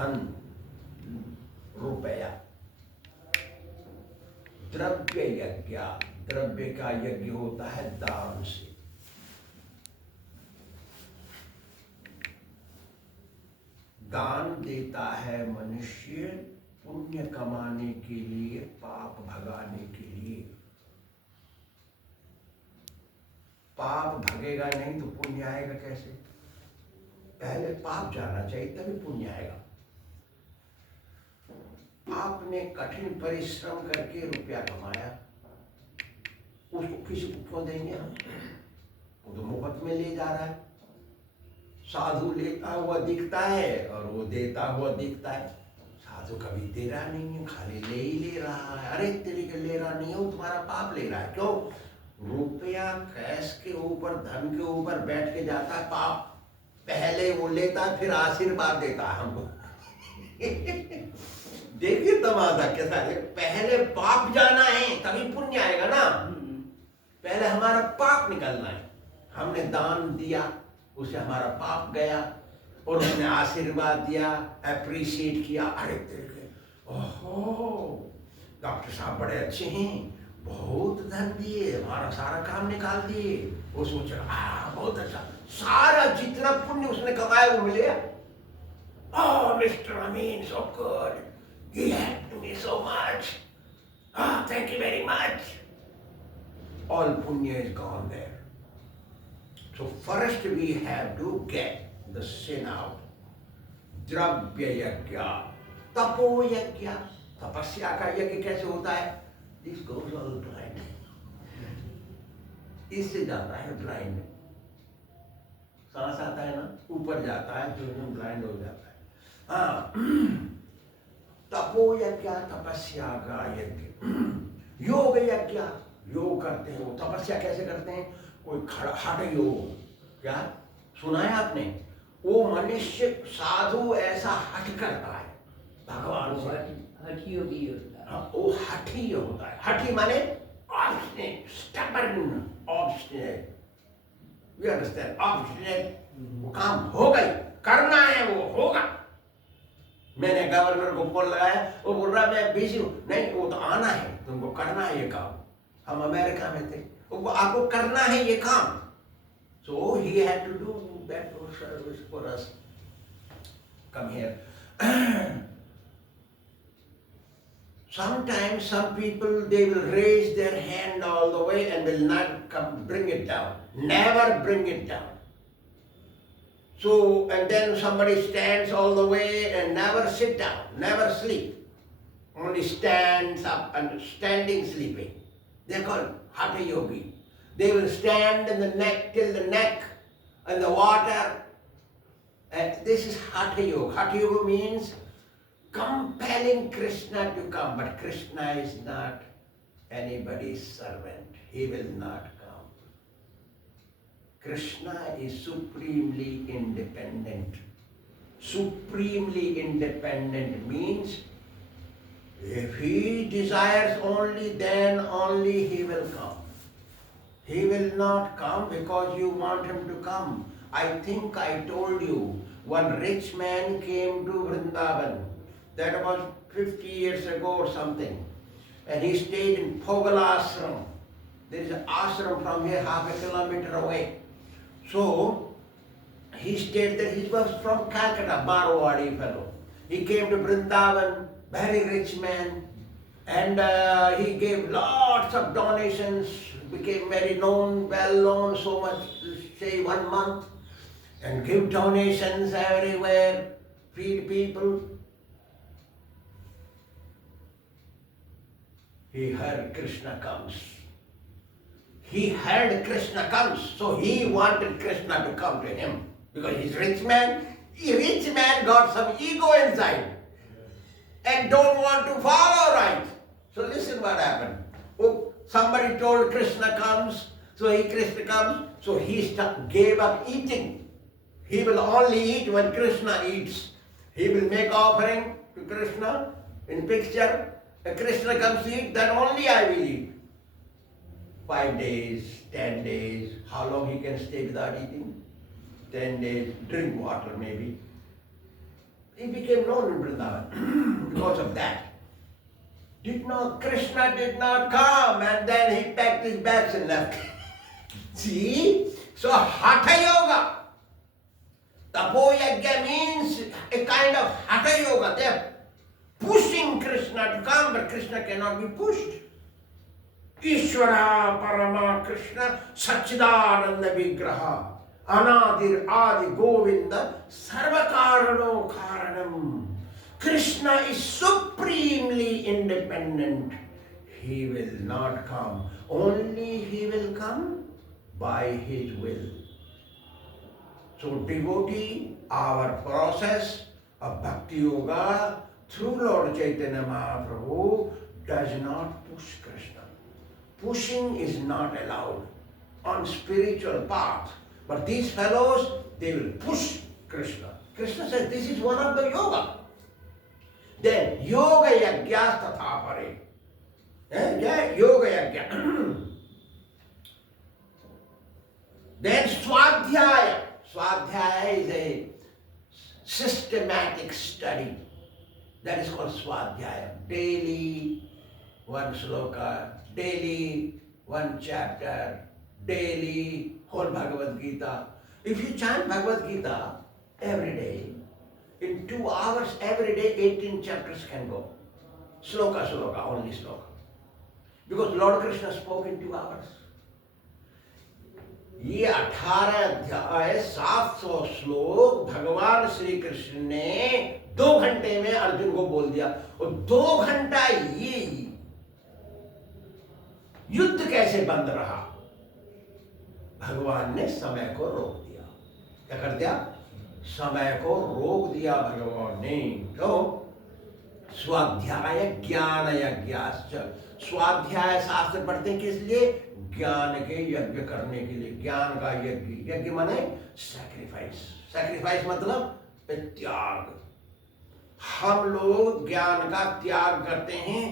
धन रुपया। द्रव्य यज्ञ, द्रव्य का यज्ञ होता है दान से। दान देता है मनुष्य पुण्य कमाने के लिए, पाप भगाने के लिए। पाप भगेगा नहीं तो पुण्य आएगा कैसे? पहले पाप जाना चाहिए तभी पुण्य आएगा। आपने कठिन परिश्रम करके रुपया कमाया, उसको किसी को क्यों देंगे हम? वो तो मुफ्त में ले जा रहा है। साधु लेता हुआ दिखता है और वो देता हुआ दिखता है। साधु कभी दे रहा नहीं है, खाली ले ही ले रहा है। अरे तेरे के ले रहा नहीं है, वो तुम्हारा पाप ले रहा है। क्यों? रुपया कैश के ऊपर, धन के ऊपर बैठ के जाता है पाप। पहले वो लेता है, फिर आशीर्वाद देता है हमको। देखिए तमाशा कैसा है। पहले पाप जाना है तभी पुण्य आएगा ना। पहले हमारा पाप निकलना है। हमने दान दिया, उससे हमारा पाप गया और उसने आशीर्वाद दिया, अप्रिशिएट किया। अरे तेरे के, ओहो डॉक्टर साहब बड़े अच्छे हैं, बहुत धन दिए, हमारा सारा काम निकाल दिए। वो सोच रहा बहुत अच्छा, सारा जितना पुण्य उसने कमाया वो मिले। Oh, Mr. Amin, so good. You helped me so much. Ah, thank you very much. All punya is gone there. So first we have to get the sin out. Dravya yajna, tapo yajna. तपस्या का यज्ञ कैसे होता है? This goes all blind. इससे जाता है blind. सांस आता है ना, ऊपर जाता है, फिर ब्लाइंड हो जाता है। हाँ, तपो यज्ञ, तपस्या का यज्ञ। योग यज्ञ, योग करते हैं। वो तपस्या कैसे करते हैं? कोई हठ योग, क्या सुना है आपने? वो मनुष्य साधु ऐसा हठ करता है भगवान से। हठी योगी होता है। हाँ, वो हठी होता है। हठी माने obstinate, stubborn, obstinate. You understand? Obstinate. वो काम हो गई, करना है, वो होगा। मैंने गवर्नर को फोन लगाया, वो बोल रहा मैं बिजी हूँ। नहीं, वो तो आना है, तुमको करना है ये काम। हम अमेरिका में थे, वो आपको करना है ये काम। So he had to do that service for us. Come here. Sometimes some people, they will raise their hand all the way and will not come bring it down. Never bring it down. So, and then somebody stands all the way and never sit down, never sleep. Only stands up and standing sleeping. They're called Hatha Yogi. They will stand in the neck till the neck in the water. And this is Hatha Yoga. Hatha Yoga means compelling Krishna to come. But Krishna is not anybody's servant. He will not come. Krishna is supremely independent. Supremely independent means if he desires only, then only he will come. He will not come because you want him to come. I think I told you, one rich man came to Vrindavan. That was 50 years ago or something. And he stayed in Pogala Ashram. There is an ashram from here half a kilometer away. So, he stayed there. He was from Calcutta, Marwadi fellow. He came to Vrindavan, very rich man. And he gave lots of donations, became very known, well known, so much, say 1 month, and give donations everywhere, feed people. He heard Krishna comes. He heard Krishna comes, so he wanted Krishna to come to him. Because he's rich man got some ego inside and don't want to follow right. So listen what happened. Oh, somebody told Krishna comes, so Krishna comes, so he gave up eating. He will only eat when Krishna eats. He will make offering to Krishna in picture. If Krishna comes to eat, then only I will eat. 5 days, 10 days, how long he can stay without eating? 10 days, drink water maybe. He became known in Vrindavan because of that. Krishna did not come, and then he packed his bags and left. See? So Hatha Yoga. Tapo Yajna means a kind of Hatha Yoga. They are pushing Krishna to come, but Krishna cannot be pushed. Ishvara Parama Krishna Sachidananda Vigraha Anadir Adi Govinda Sarvakarano Karanam. Krishna is supremely independent. He will not come. Only he will come by his will. So devotee, our process of Bhakti Yoga through Lord Chaitanya Mahaprabhu does not push Krishna. Pushing is not allowed on spiritual path. But these fellows, they will push Krishna. Krishna says this is one of the yoga. Then yoga yajna tatha pare. Yoga yajna. Then swadhyaya. Swadhyaya is a systematic study. That is called swadhyaya. Daily one sloka, daily one chapter, daily whole Bhagavad Gita. If you chant Bhagavad Gita every day, in 2 hours every day 18 chapters can go. Sloka, only sloka. Because Lord Krishna spoke in 2 hours. ये 18 अध्याय 700 श्लोक भगवान श्री कृष्ण ने 2 घंटे में अर्जुन को बोल दिया। और 2 घंटा ये युद्ध कैसे बंद रहा? भगवान ने समय को रोक दिया। क्या कर दिया? समय को रोक दिया भगवान ने। तो स्वाध्याय ज्ञान यज्ञाश्च। स्वाध्याय शास्त्र पढ़ते हैं किस लिए? ज्ञान के यज्ञ करने के लिए। ज्ञान का यज्ञ, यज्ञ माने सैक्रिफाइस। सैक्रिफाइस मतलब त्याग। हम लोग ज्ञान का त्याग करते हैं,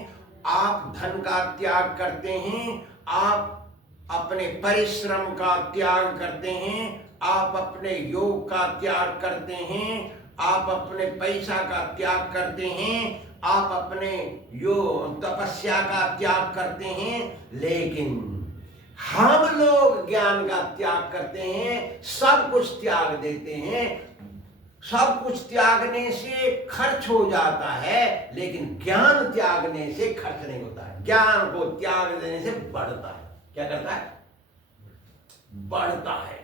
आप धन का त्याग करते हैं, आप अपने परिश्रम का त्याग करते हैं, आप अपने योग का त्याग करते हैं, आप अपने पैसा का त्याग करते हैं, आप अपने योग तपस्या का त्याग करते हैं। लेकिन हम लोग ज्ञान का त्याग करते हैं, सब कुछ त्याग देते हैं। सब कुछ त्यागने से खर्च हो जाता है, लेकिन ज्ञान त्यागने से खर्च नहीं होता है। ज्ञान को त्याग देने से बढ़ता है। क्या करता है? बढ़ता है।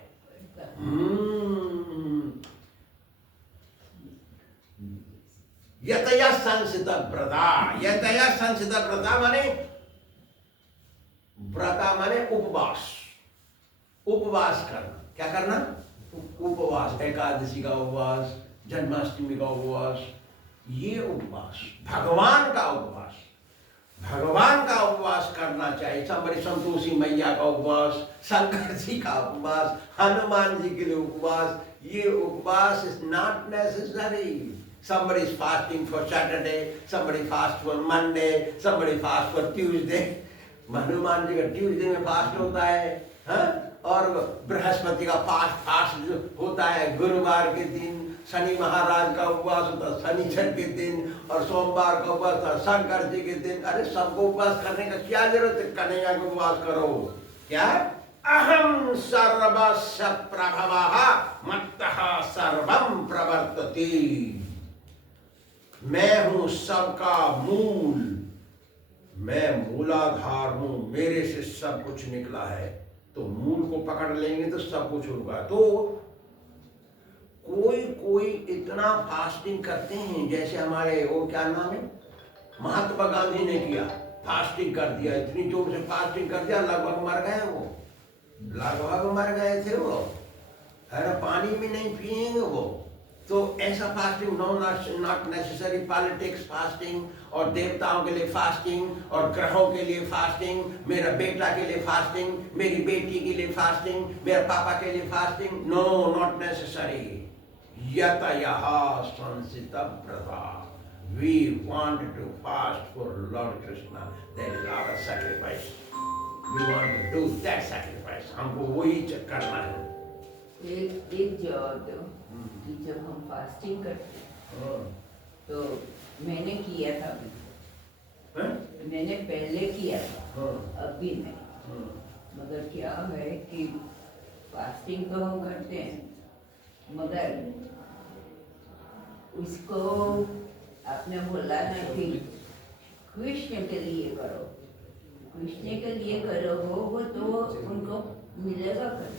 यतया संसित व्रता। यतया संसित व्रता माने, व्रता माने उपवास। उपवास करना। क्या करना? उपवास। एकादशी का उपवास, जन्माष्टमी का उपवास, ये उपवास भगवान का उपवास। भगवान का उपवास करना चाहिए। somebody संतोषी मैया का उपवास, शंकर जी का उपवास, हनुमान जी के लिए उपवास। ये उपवास is not necessary. Somebody is fasting for Saturday, somebody fast for Monday, somebody fast for Tuesday. Hanuman ji का ट्यूसडे में फास्ट होता है, हाँ? और बृहस्पति का फास्ट जो होता है गुरुवार के दिन, शनि महाराज का उपवास होता है शनिचर के दिन, और सोमवार का उपवास होता है शंकर जी के दिन। अरे सबको उपवास करने का क्या जरूरत है? कन्हैया को उपवास करो। क्या? अहम सर्वस्य प्रभवः मत्तः सर्वं प्रवर्तते। मैं हूं सबका मूल, मैं मूलाधार हूं, मेरे से सब कुछ निकला है। तो मूल को पकड़ लेंगे तो सब कुछ होगा। तो कोई इतना फास्टिंग करते हैं, जैसे हमारे वो क्या नाम है, महात्मा गांधी ने किया, फास्टिंग कर दिया, इतनी जोर से फास्टिंग कर दिया, लगभग मर गए वो, लगभग मर गए थे वो, है ना? पानी भी नहीं पिएंगे वो। तो ऐसा fasting not necessary. Politics fasting, और देवताओं के लिए फास्टिंग, और ग्रहों के लिए फास्टिंग, मेरा बेटा के लिए फास्टिंग, मेरी बेटी के लिए फास्टिंग, मेरे पापा के लिए फास्टिंग, नो, नॉट नेसेसरी। यतयः संसित व्रता। We want to fast for Lord Krishna. That is our sacrifice. We want to do that sacrifice. हमको वही करना है। एक जब हम फास्टिंग करते हैं हाँ। तो मैंने किया था, हैं? मैंने पहले किया था, हाँ। अभी नहीं। हाँ। मगर क्या है कि फास्टिंग तो हम करते हैं, मगर उसको आपने बोला ना कि कृष्ण के लिए करो, कृष्ण के लिए करो वो तो उनको मिलेगा कर।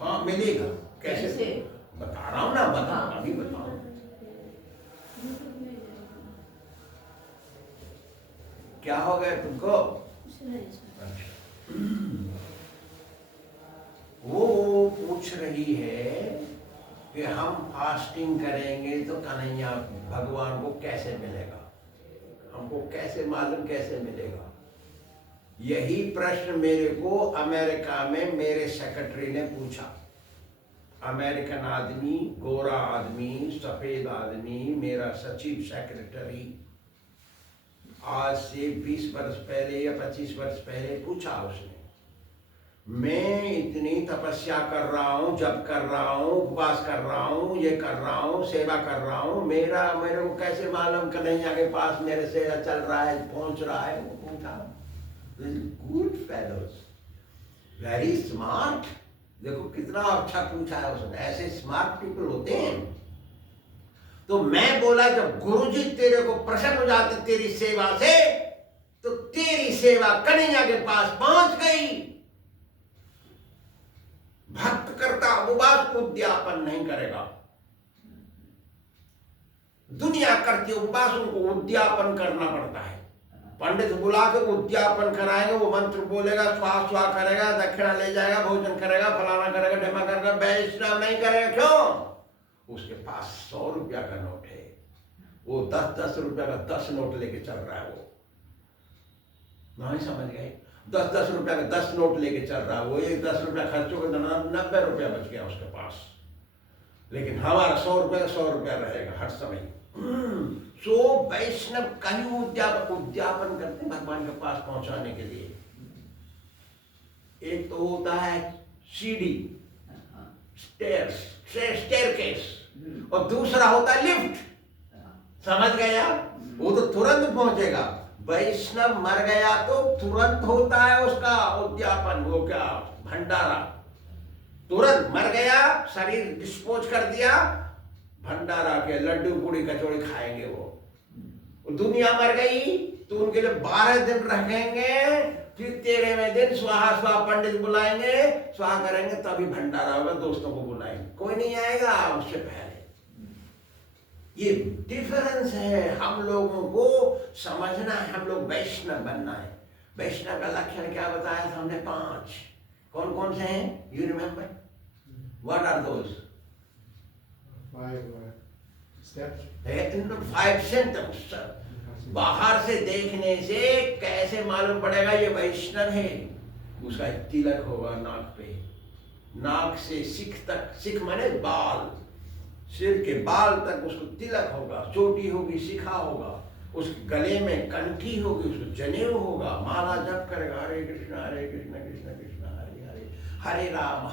हाँ मिलेगा। कैसे? कैसे? बता रहा हूँ ना, बता हाँ। अभी बताऊँ। क्या हो गया तुमको? अच्छा। वो पूछ रही है कि हम फास्टिंग करेंगे तो कन्हैया भगवान को कैसे मिलेगा, हमको कैसे मालूम कैसे मिलेगा। यही प्रश्न मेरे को अमेरिका में मेरे सेक्रेटरी ने पूछा। अमेरिकन आदमी, गोरा आदमी, सफेद आदमी, मेरा सचिव सेक्रेटरी, आज से 20 वर्ष पहले या 25 वर्ष पहले पूछा उसने, मैं इतनी तपस्या कर रहा हूँ, जप कर रहा हूँ, उपवास कर रहा हूँ, ये कर रहा हूँ, सेवा कर रहा हूँ, मेरे को कैसे मालूम कन्हैया के पास मेरे सेवा चल रहा है, पहुंच रहा है। वो पूछा। Good fellows, very smart. देखो कितना अच्छा पूछा है उसने, ऐसे स्मार्ट पीपल होते हैं। तो मैं बोला जब गुरुजी तेरे को प्रसन्न हो जाते तेरी सेवा से, तो तेरी सेवा कन्हैया के पास पहुंच गई। भक्त करता उपवास उद्यापन नहीं करेगा, दुनिया करती उपवास उनको उद्यापन करना पड़ता है। पंडित बुला के उद्यापन कराएंगे, वो मंत्र बोलेगा, स्वाहा स्वाहा करेगा, दक्षिणा ले जाएगा, भोजन करेगा, फलाना करेगा, ढेमा करेगा, वैष्णव नहीं करेगा। क्यों? उसके पास 100 रुपया का नोट है, वो 10-10 रुपया का 10 नोट लेके चल रहा है। वो नहीं समझ गए? 10-10 रुपया का 10 नोट लेके चल रहा है वो। एक 10 रुपया खर्चों को 90 रुपया बच गया उसके पास। लेकिन हमारा 100 रुपया का 100 रुपया रहेगा हर समय। सो वैष्णव कहीं उद्यापन करते भगवान के पास पहुंचाने के लिए। एक तो होता है सीढ़ी, स्टेयरकेस, और दूसरा होता है लिफ्ट। समझ गया? वो तो तुरंत पहुंचेगा। वैष्णव मर गया तो तुरंत होता है उसका उद्यापन, वो क्या भंडारा, तुरंत मर गया, शरीर डिस्पोज कर दिया, भंडारा के लड्डू पूड़ी कचौड़ी खाएंगे वो। दुनिया मर गई तो उनके लिए 12 दिन रखेंगे, फिर 13वें दिन स्वाहा स्वाहा पंडित बुलाएंगे, स्वाहा करेंगे, तभी भंडारा होगा, दोस्तों को बुलाएंगे, कोई नहीं आएगा उससे पहले। ये डिफरेंस है, हम लोगों को समझना है। हम लोग वैष्णव बनना है। वैष्णव का लक्षण क्या बताया था हमने? 5। कौन कौन से हैं? You remember? What are those? 5 steps. 5 symptoms. बाहर से देखने से कैसे मालूम पड़ेगा ये वैष्णव है? उसका तिलक होगा नाक पे, नाक से सिख तक, सिख माने बाल, सिर के बाल तक उसको तिलक होगा, चोटी होगी, शिखा होगा, उसके गले में कंठी होगी, उसको जनेऊ होगा, माला जप करेगा, हरे कृष्ण कृष्ण कृष्ण हरे हरे, हरे राम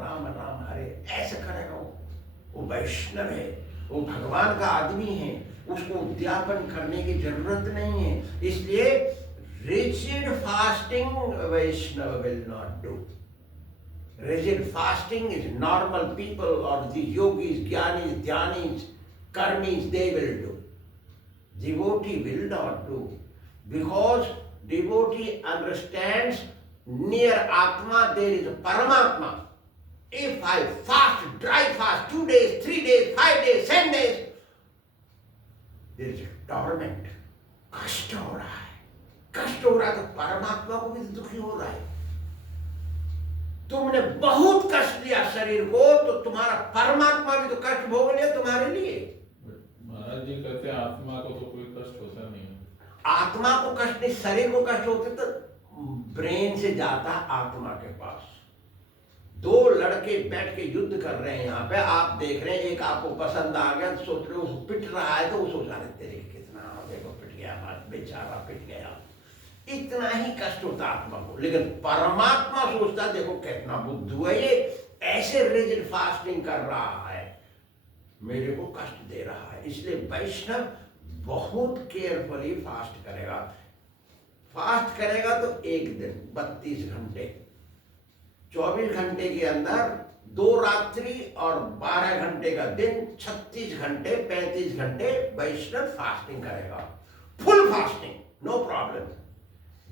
राम राम हरे, ऐसे करेगा वो वैष्णव है, वो भगवान का आदमी है। उसको उद्यापन करने की जरूरत नहीं है। इसलिए rigid fasting Vaishnav will not do. Rigid fasting is normal people or the yogis, jnanis, dhyanis, karmis, they will do. Devotee will not do. Because devotee understands near Atma there is a Paramatma. If I fast, dry fast, 2 days, 3 days, 5 days, 7 days, there is a torment. कष्ट हो रहा है, कष्ट हो रहा है, तो परमात्मा को भी दुखी हो रहा है। तुमने बहुत कष्ट दिया शरीर को, तो तुम्हारा परमात्मा भी तो कष्ट भोग लिया तुम्हारे लिए। महाराज जी कहते हैं आत्मा को तो कोई कष्ट होता नहीं। आत्मा को कष्ट नहीं, शरीर को कष्ट होते तो ब्रेन से जाता आत्मा के पास। 2 लड़के बैठ के युद्ध कर रहे हैं यहाँ पे, आप देख रहे हैं, एक आपको पसंद आ गया, सोच रहे हो पिट रहा है, तो वो सोच रहे तेरे कितना, देखो पिट गया, बेचारा पिट गया। इतना ही कष्ट होता आत्मा को। लेकिन परमात्मा सोचता देखो कितना बुद्धू है ये, ऐसे रिजिड फास्टिंग कर रहा है, मेरे को कष्ट दे रहा है। इसलिए वैष्णव बहुत केयरफुली फास्ट करेगा। फास्ट करेगा तो एक दिन 32 घंटे, 24 घंटे के अंदर 2 रात्रि और 12 घंटे का दिन, 36 घंटे 35 घंटे वैष्णव फास्टिंग करेगा, full fasting, no problem.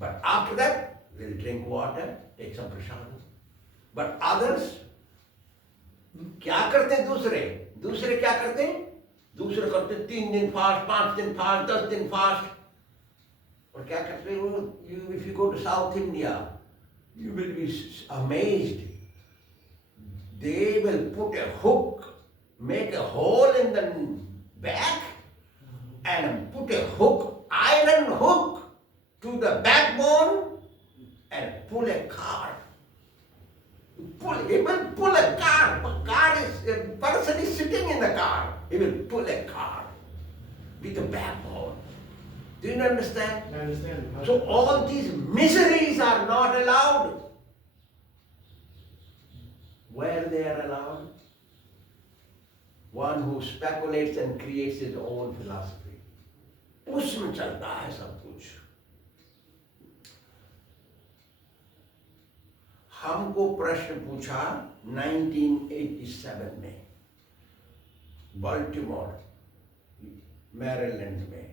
But after that will drink water, take some prasad. But others क्या करते हैं? दूसरे क्या करते हैं? दूसरे करते 3 दिन फास्ट, 5 दिन फास्ट, 10 दिन फास्ट। और क्या करते हैं वो? If you go to south India, you will be amazed. They will put a hook, make a hole in the back and put a hook, iron hook to the backbone and pull a car. He will pull a car. A person is sitting in the car. He will pull a car with a backbone. Do you understand? I understand. So all these miseries are not allowed. Where they are allowed? One who speculates and creates his own philosophy. उसमें चलता है सब कुछ। हमको प्रश्न पूछा 1987 में Baltimore, Maryland में।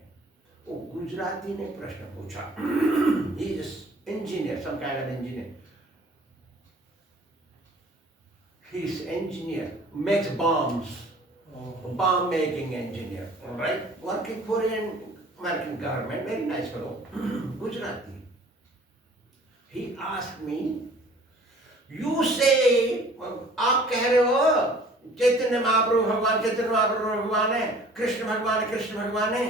वो गुजराती ने प्रश्न पूछा। He is engineer, some kind of engineer. He's engineer, makes bombs, bomb making engineer, all right? Working for an American government, very nice fellow, Gujarati. He asked me, you say, आप कह रहे हो चैतन्य महाप्रभु भगवान, चैतन्य महाप्रभु भगवान है, कृष्ण भगवान है, कृष्ण भगवान है।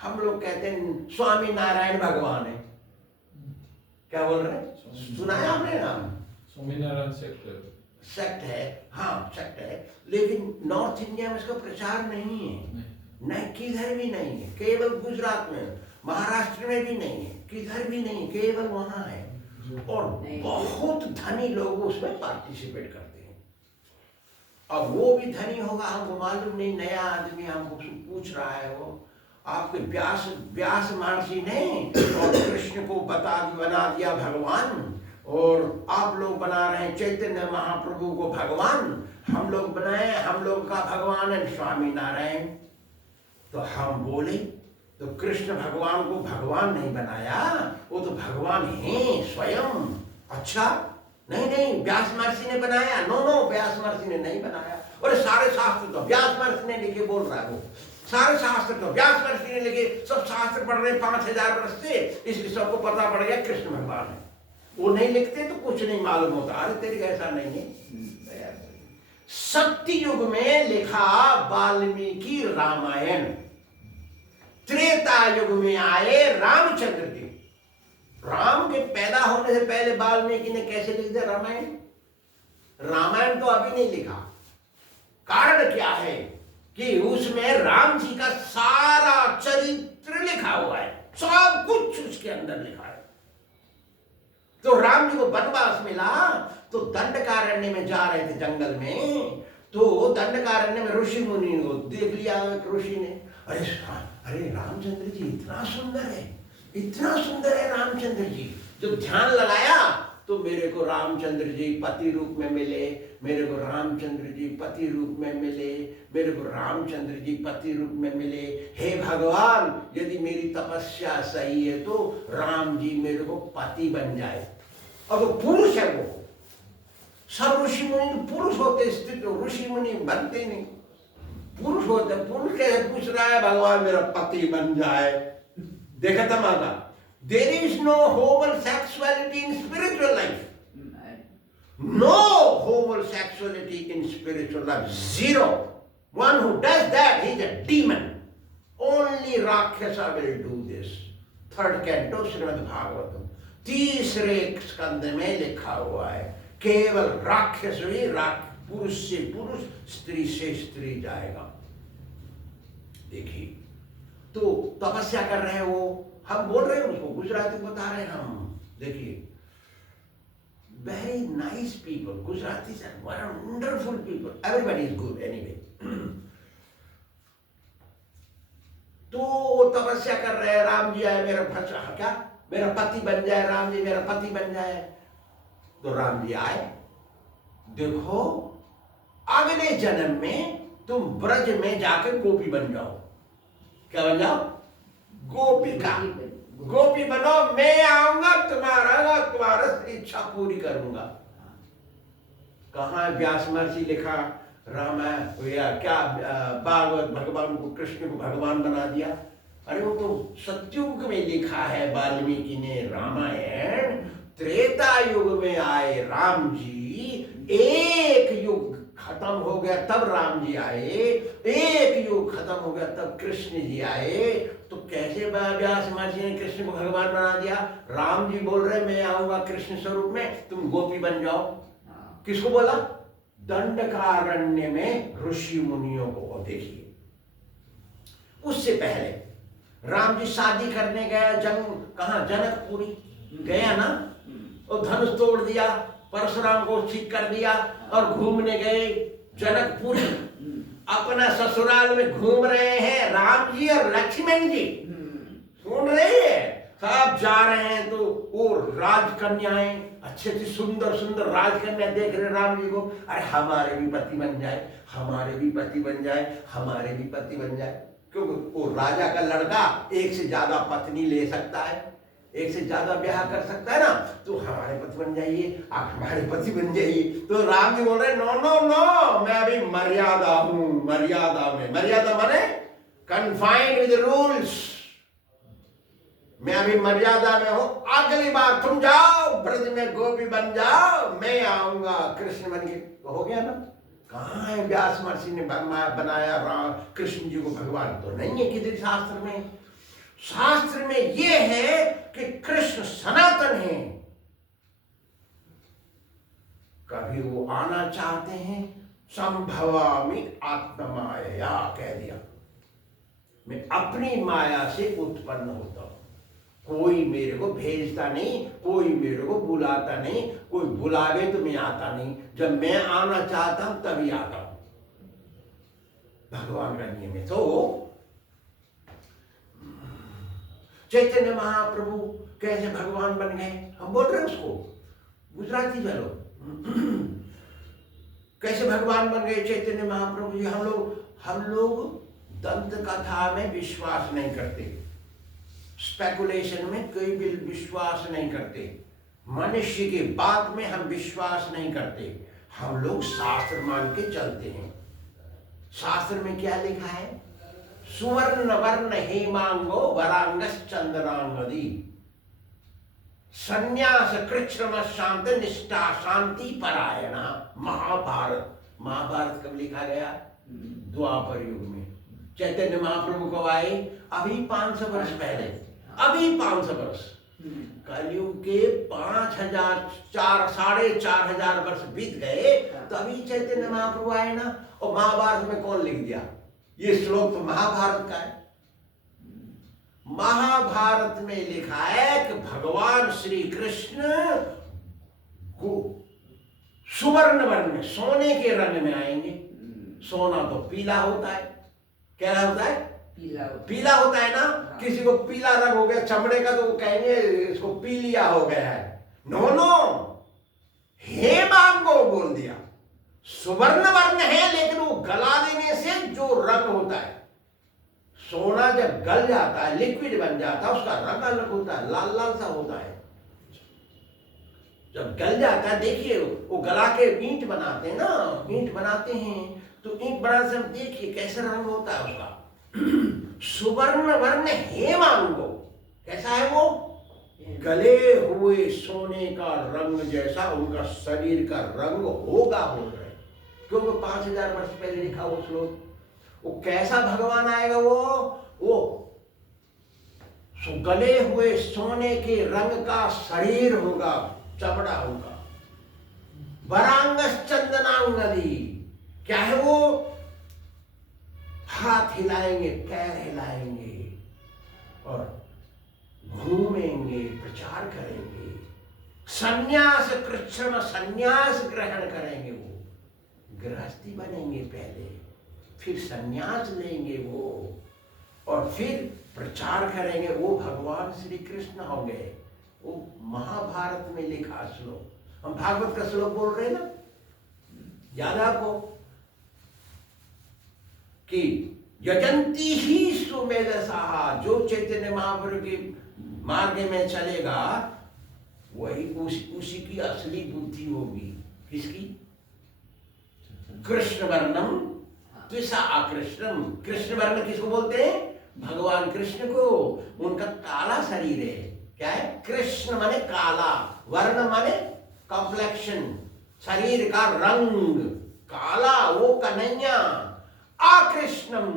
हम लोग कहते हैं स्वामी नारायण भगवान है। क्या बोल रहे हैं? सुनाया आपने नाम? स्वामी नारायण सेक्ट है, हाँ सेक्ट है, लेकिन नॉर्थ इंडिया में इसका प्रचार नहीं है, नहीं किधर भी नहीं है, केवल गुजरात में, महाराष्ट्र में भी नहीं है, किधर भी नहीं, केवल वहां है। और बहुत धनी लोग उसमें पार्टिसिपेट करते हैं। अब वो भी धनी होगा, हमको मालूम नहीं, नया आदमी हमको पूछ रहा है। वो आपके व्यास महर्षि ने और कृष्ण को बना दिया भगवान, और आप लोग बना रहे हैं चैतन्य महाप्रभु को भगवान, हम लोग बनाए, हम लोग का भगवान है स्वामी नारायण। तो हम बोले, तो कृष्ण भगवान को भगवान नहीं बनाया, वो तो भगवान हैं स्वयं। अच्छा, नहीं व्यास महर्षि ने बनाया। नो, व्यास महर्षि ने नहीं बनाया। और सारे शास्त्र तो व्यास महर्षि ने लिखे, बोल रहा है वो, सारे शास्त्र तो व्यास महर्षि ने लिखे। सब शास्त्र पढ़ रहे 5000 वर्ष से, इसलिए सबको पता पड़ गया कृष्ण भगवान है। वो नहीं लिखते तो कुछ नहीं मालूम होता। अरे तेरी ऐसा नहीं है। सत्य युग में लिखा वाल्मीकि रामायण, त्रेता युग में आए रामचंद्र जी। राम के पैदा होने से पहले वाल्मीकि ने कैसे लिख दिया रामायण? रामायण तो अभी नहीं लिखा। कारण क्या है कि उसमें राम जी का सारा चरित्र लिखा हुआ है, सब कुछ उसके अंदर लिखा है। तो राम जी को वनवास मिला तो दंडकारण्य में जा रहे थे जंगल में, तो दंडकारण्य में ऋषि मुनि को देख लिया। ऋषि ने अरे रामचंद्र जी इतना सुंदर है रामचंद्र जी। जब ध्यान लगाया तो मेरे को रामचंद्र जी पति रूप में मिले, मेरे को रामचंद्र जी पति रूप में मिले, मेरे को रामचंद्र जी पति रूप में मिले। हे भगवान, यदि मेरी तपस्या सही है तो राम जी मेरे को पति बन जाए। और वो पुरुष है, वो सब ऋषि मुनि पुरुष होते, स्थित ऋषि मुनि बनते नहीं, पुरुष होते। पुरुष कैसे पूछ रहा है भगवान मेरा पति बन जाए? देखा था माता, there is no homosexuality in spiritual life. No homosexuality in spiritual life. Zero. One who does that, he is a demon. Only Rakshasa will do this. 3rd canto Shrimad Bhagavatam 3रे स्कंद में लिखा हुआ है, केवल राक्षस ही पुरुष से पुरुष, स्त्री से स्त्री जाएगा। देखिए, तो तपस्या कर रहे हैं वो, हम बोल रहे हैं उसको, गुजराती बता रहे हैं हम। देखिए, very nice people, Gujarati are wonderful people, everybody is good anyway. तो वो तपस्या कर रहे हैं, राम जी आए मेरा क्या मेरा पति बन जाए, राम जी मेरा पति बन जाए। तो राम जी आए, देखो अगले जन्म में तुम ब्रज में जाकर गोपी बन जाओ। क्या बन जाओ? गोपिका। गोपी बनो, मैं आऊंगा तुम्हारा इच्छा पूरी करूंगा। कहाँ व्यास महर्षि लिखा रामायण या क्या भागवत भगवान को, कृष्ण को भगवान बना दिया? अरे वो तो सतयुग में लिखा है वाल्मीकि ने रामायण। त्रेता युग में आए राम जी, एक युग खत्म हो गया तब राम जी आए, एक युग खत्म हो गया तब कृष्ण जी आए। तो कैसे व्यास महर्षि ने कृष्ण को भगवान बना दिया? राम जी बोल रहे मैं आऊंगा कृष्ण स्वरूप में, तुम गोपी बन जाओ। किसको बोला? दंडकारण्य में ऋषि मुनियों को। देखिए, उससे पहले राम जी शादी करने गया, कहा जनकपुरी गया ना, और धनुष तोड़ दिया, परशुराम को ठीक कर दिया और घूमने गए जनकपुरी। अपना ससुराल में घूम रहे हैं राम जी और लक्ष्मण जी, सुन रहे हैं, सब जा रहे हैं। तो वो राजकन्याएं अच्छे अच्छे सुंदर सुंदर राजकन्या देख रहे राम जी को, अरे हमारे भी पति बन जाए, हमारे भी पति बन जाए, हमारे भी पति बन जाए। क्योंकि वो राजा का लड़का एक से ज्यादा पत्नी ले सकता है, एक से ज्यादा ब्याह कर सकता है ना। तो हमारे पति बन जाइए, आप हमारे पति बन जाइए। तो राम जी बोल रहे नो नो नो, मैं अभी मर्यादा हूं, मर्यादा में। मर्यादा माने कन्फाइंड विद रूल्स, मैं अभी मर्यादा में हूं। अगली बार तुम जाओ ब्रज में गोपी बन जाओ, मैं आऊंगा कृष्ण बन के। तो हो गया ना। कहाँ है व्यास महर्षि ने बनाया राम कृष्ण जी को भगवान? तो नहीं है किसी शास्त्र में। शास्त्र में ये है कि कृष्ण सनातन है। कभी वो आना चाहते हैं, संभवामि आत्ममाया कह दिया, मैं अपनी माया से उत्पन्न होता हूं। कोई मेरे को भेजता नहीं, कोई मेरे को बुलाता नहीं, कोई बुलावे तो मैं आता नहीं। जब मैं आना चाहता हूं तभी आता हूं, भगवान का नियम है। तो चैतन्य महाप्रभु कैसे भगवान बन गए? हम बोल रहे हैं उसको गुजराती चलो कैसे भगवान बन गए चैतन्य महाप्रभु जी? हम लोग दंत कथा में विश्वास नहीं करते, स्पेकुलेशन में कोई भी विश्वास नहीं करते, मनुष्य की बात में हम विश्वास नहीं करते। हम लोग शास्त्र मान के चलते हैं। शास्त्र में क्या लिखा है? सुवर्ण वर्ण हेमांगो वरांगस चंद्रांगदी, संन्यास कृच्छ्रम शांत निष्ठा शांति परायणा। महाभारत। महाभारत कब लिखा गया? द्वापर युग में। चैतन्य महाप्रभु कब आए? अभी 500 वर्ष पहले, अभी 500 वर्ष। कलयुग के 5000 4,500 वर्ष बीत गए, तभी चैतन्य महाप्रभु आए ना। और महाभारत में कौन लिख दिया? ये श्लोक तो महाभारत का है। महाभारत में लिखा है कि भगवान श्री कृष्ण को सुवर्ण वर्ण में, सोने के रंग में आएंगे। सोना तो पीला होता है। क्या होता है? पीला होता है ना। किसी को पीला रंग हो गया चमड़े का तो वो कहेंगे इसको पीलिया हो गया है। नो नो, हेमांगो बोल दिया। सुवर्ण वर्ण है, लेकिन वो गला देने से जो रंग होता है, सोना जब गल जाता है, लिक्विड बन जाता है, उसका रंग अलग होता है, लाल लाल सा होता है। जब गल जाता है, देखिए वो गला के ईंट बनाते हैं ना, ईंट बनाते हैं, तो ईंट बनाने से हम देखिए कैसा रंग होता है उसका। सुवर्ण वर्ण हेमांगो, कैसा है वो? गले हुए सोने का रंग जैसा उनका शरीर का रंग होगा, बोल रहे। क्योंकि 5000 वर्ष पहले लिखा वो श्लोक। वो कैसा भगवान आएगा? वो गले हुए सोने के रंग का शरीर होगा, चमड़ा होगा। वरांगस चंदनांगदी, क्या है वो? हाथ हिलाएंगे, पैर हिलाएंगे और घूमेंगे, प्रचार करेंगे। संन्यास कृच्छ्रम, संन्यास ग्रहण करेंगे। वो गृहस्थी बनेंगे पहले, फिर संन्यास लेंगे। वो और फिर प्रचार करेंगे, वो भगवान श्री कृष्ण हो गए। वो महाभारत में लिखा श्लोक, हम भागवत का श्लोक बोल रहे हैं ना, याद है आपको कि यजंती ही सुमेधसा, जो चैतन्य महाप्रभु के मार्ग में चलेगा वही उसी की असली बुद्धि होगी। किसकी? कृष्ण वर्णम त्विषा आकृष्णम। कृष्ण वर्ण किसको बोलते हैं? भगवान कृष्ण को। उनका काला शरीर है। क्या है? कृष्ण माने काला, वर्ण माने कॉम्प्लेक्शन, शरीर का रंग काला, वो कन्हैया। आकृष्णम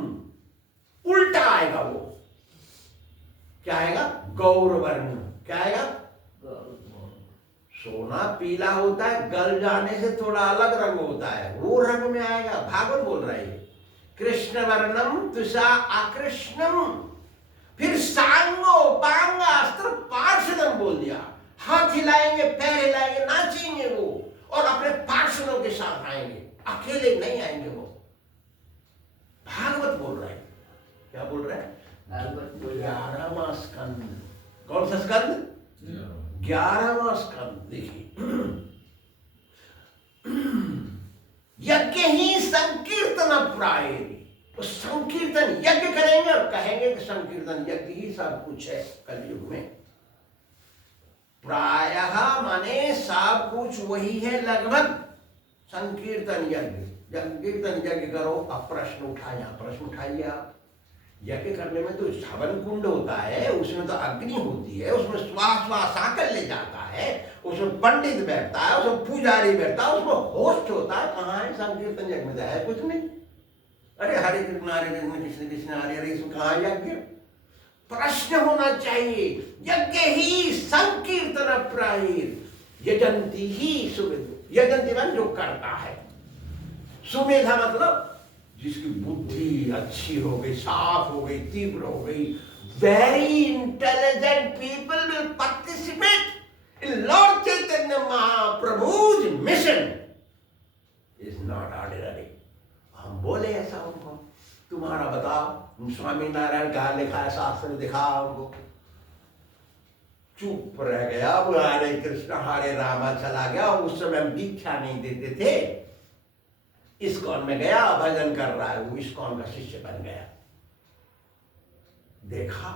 उल्टा आएगा, वो क्या आएगा? गौर वर्ण। क्या आएगा? सोना पीला होता है, गल जाने से थोड़ा अलग रंग होता है, वो रंग में आएगा। भागवत बोल रहा है कृष्ण वर्णम त्विषा आकृष्णम। फिर सांगो पांगा अस्त्र पार्षदम बोल दिया। हाथ हिलाएंगे, पैर हिलाएंगे, नाचेंगे वो, और अपने पार्षदों के साथ आएंगे, अकेले नहीं आएंगे वो। भागवत बोल रहा है। क्या बोल रहा है? 11वां स्कंद। कौन सा स्कंद? 11वां स्कंद। देखिए, यज्ञ ही संकीर्तन प्राय। संकीर्तन यज्ञ करेंगे और कहेंगे कि संकीर्तन यज्ञ ही सब कुछ है कलयुग में। प्रायः माने सब कुछ वही है लगभग। संकीर्तन यज्ञ, संकीर्तन यज्ञ करो। अब प्रश्न उठाया, प्रश्न उठाइए आप। यज्ञ करने में तो हवन कुंड होता है, उसमें तो अग्नि होती है, उसमें श्वास श्वास आकर ले जाता है, उसमें पंडित बैठता है, उसमें पुजारी बैठता है, उसमें होस्ट होता है। कहाँ है संकीर्तन यज्ञ में? है कुछ नहीं। अरे हरे कृष्ण कृष्ण कृष्ण हरे हरे, इसमें कहाँ यज्ञ? प्रश्न होना चाहिए। यज्ञ ही संकीर्तन प्राय यजंती ही सुमेध। यजंती मान जो करता है, सुमेधा मतलब जिसकी बुद्धि अच्छी हो गई, साफ हो गई, तीव्र हो गई। Very intelligent people will participate in lord Chaitanya Mahaprabhu's mission. Is not ordinary. हम बोले ऐसा उनको, तुम्हारा बताओ स्वामी नारायण कहा लिखा है शास्त्र में, दिखाओ उनको। चुप रह गया वो। हरे कृष्ण हरे रामा चला गया। उस समय हम दीक्षा नहीं देते थे। इस्कॉन में गया, भजन कर रहा है, वो इस्कॉन का शिष्य बन गया। देखा,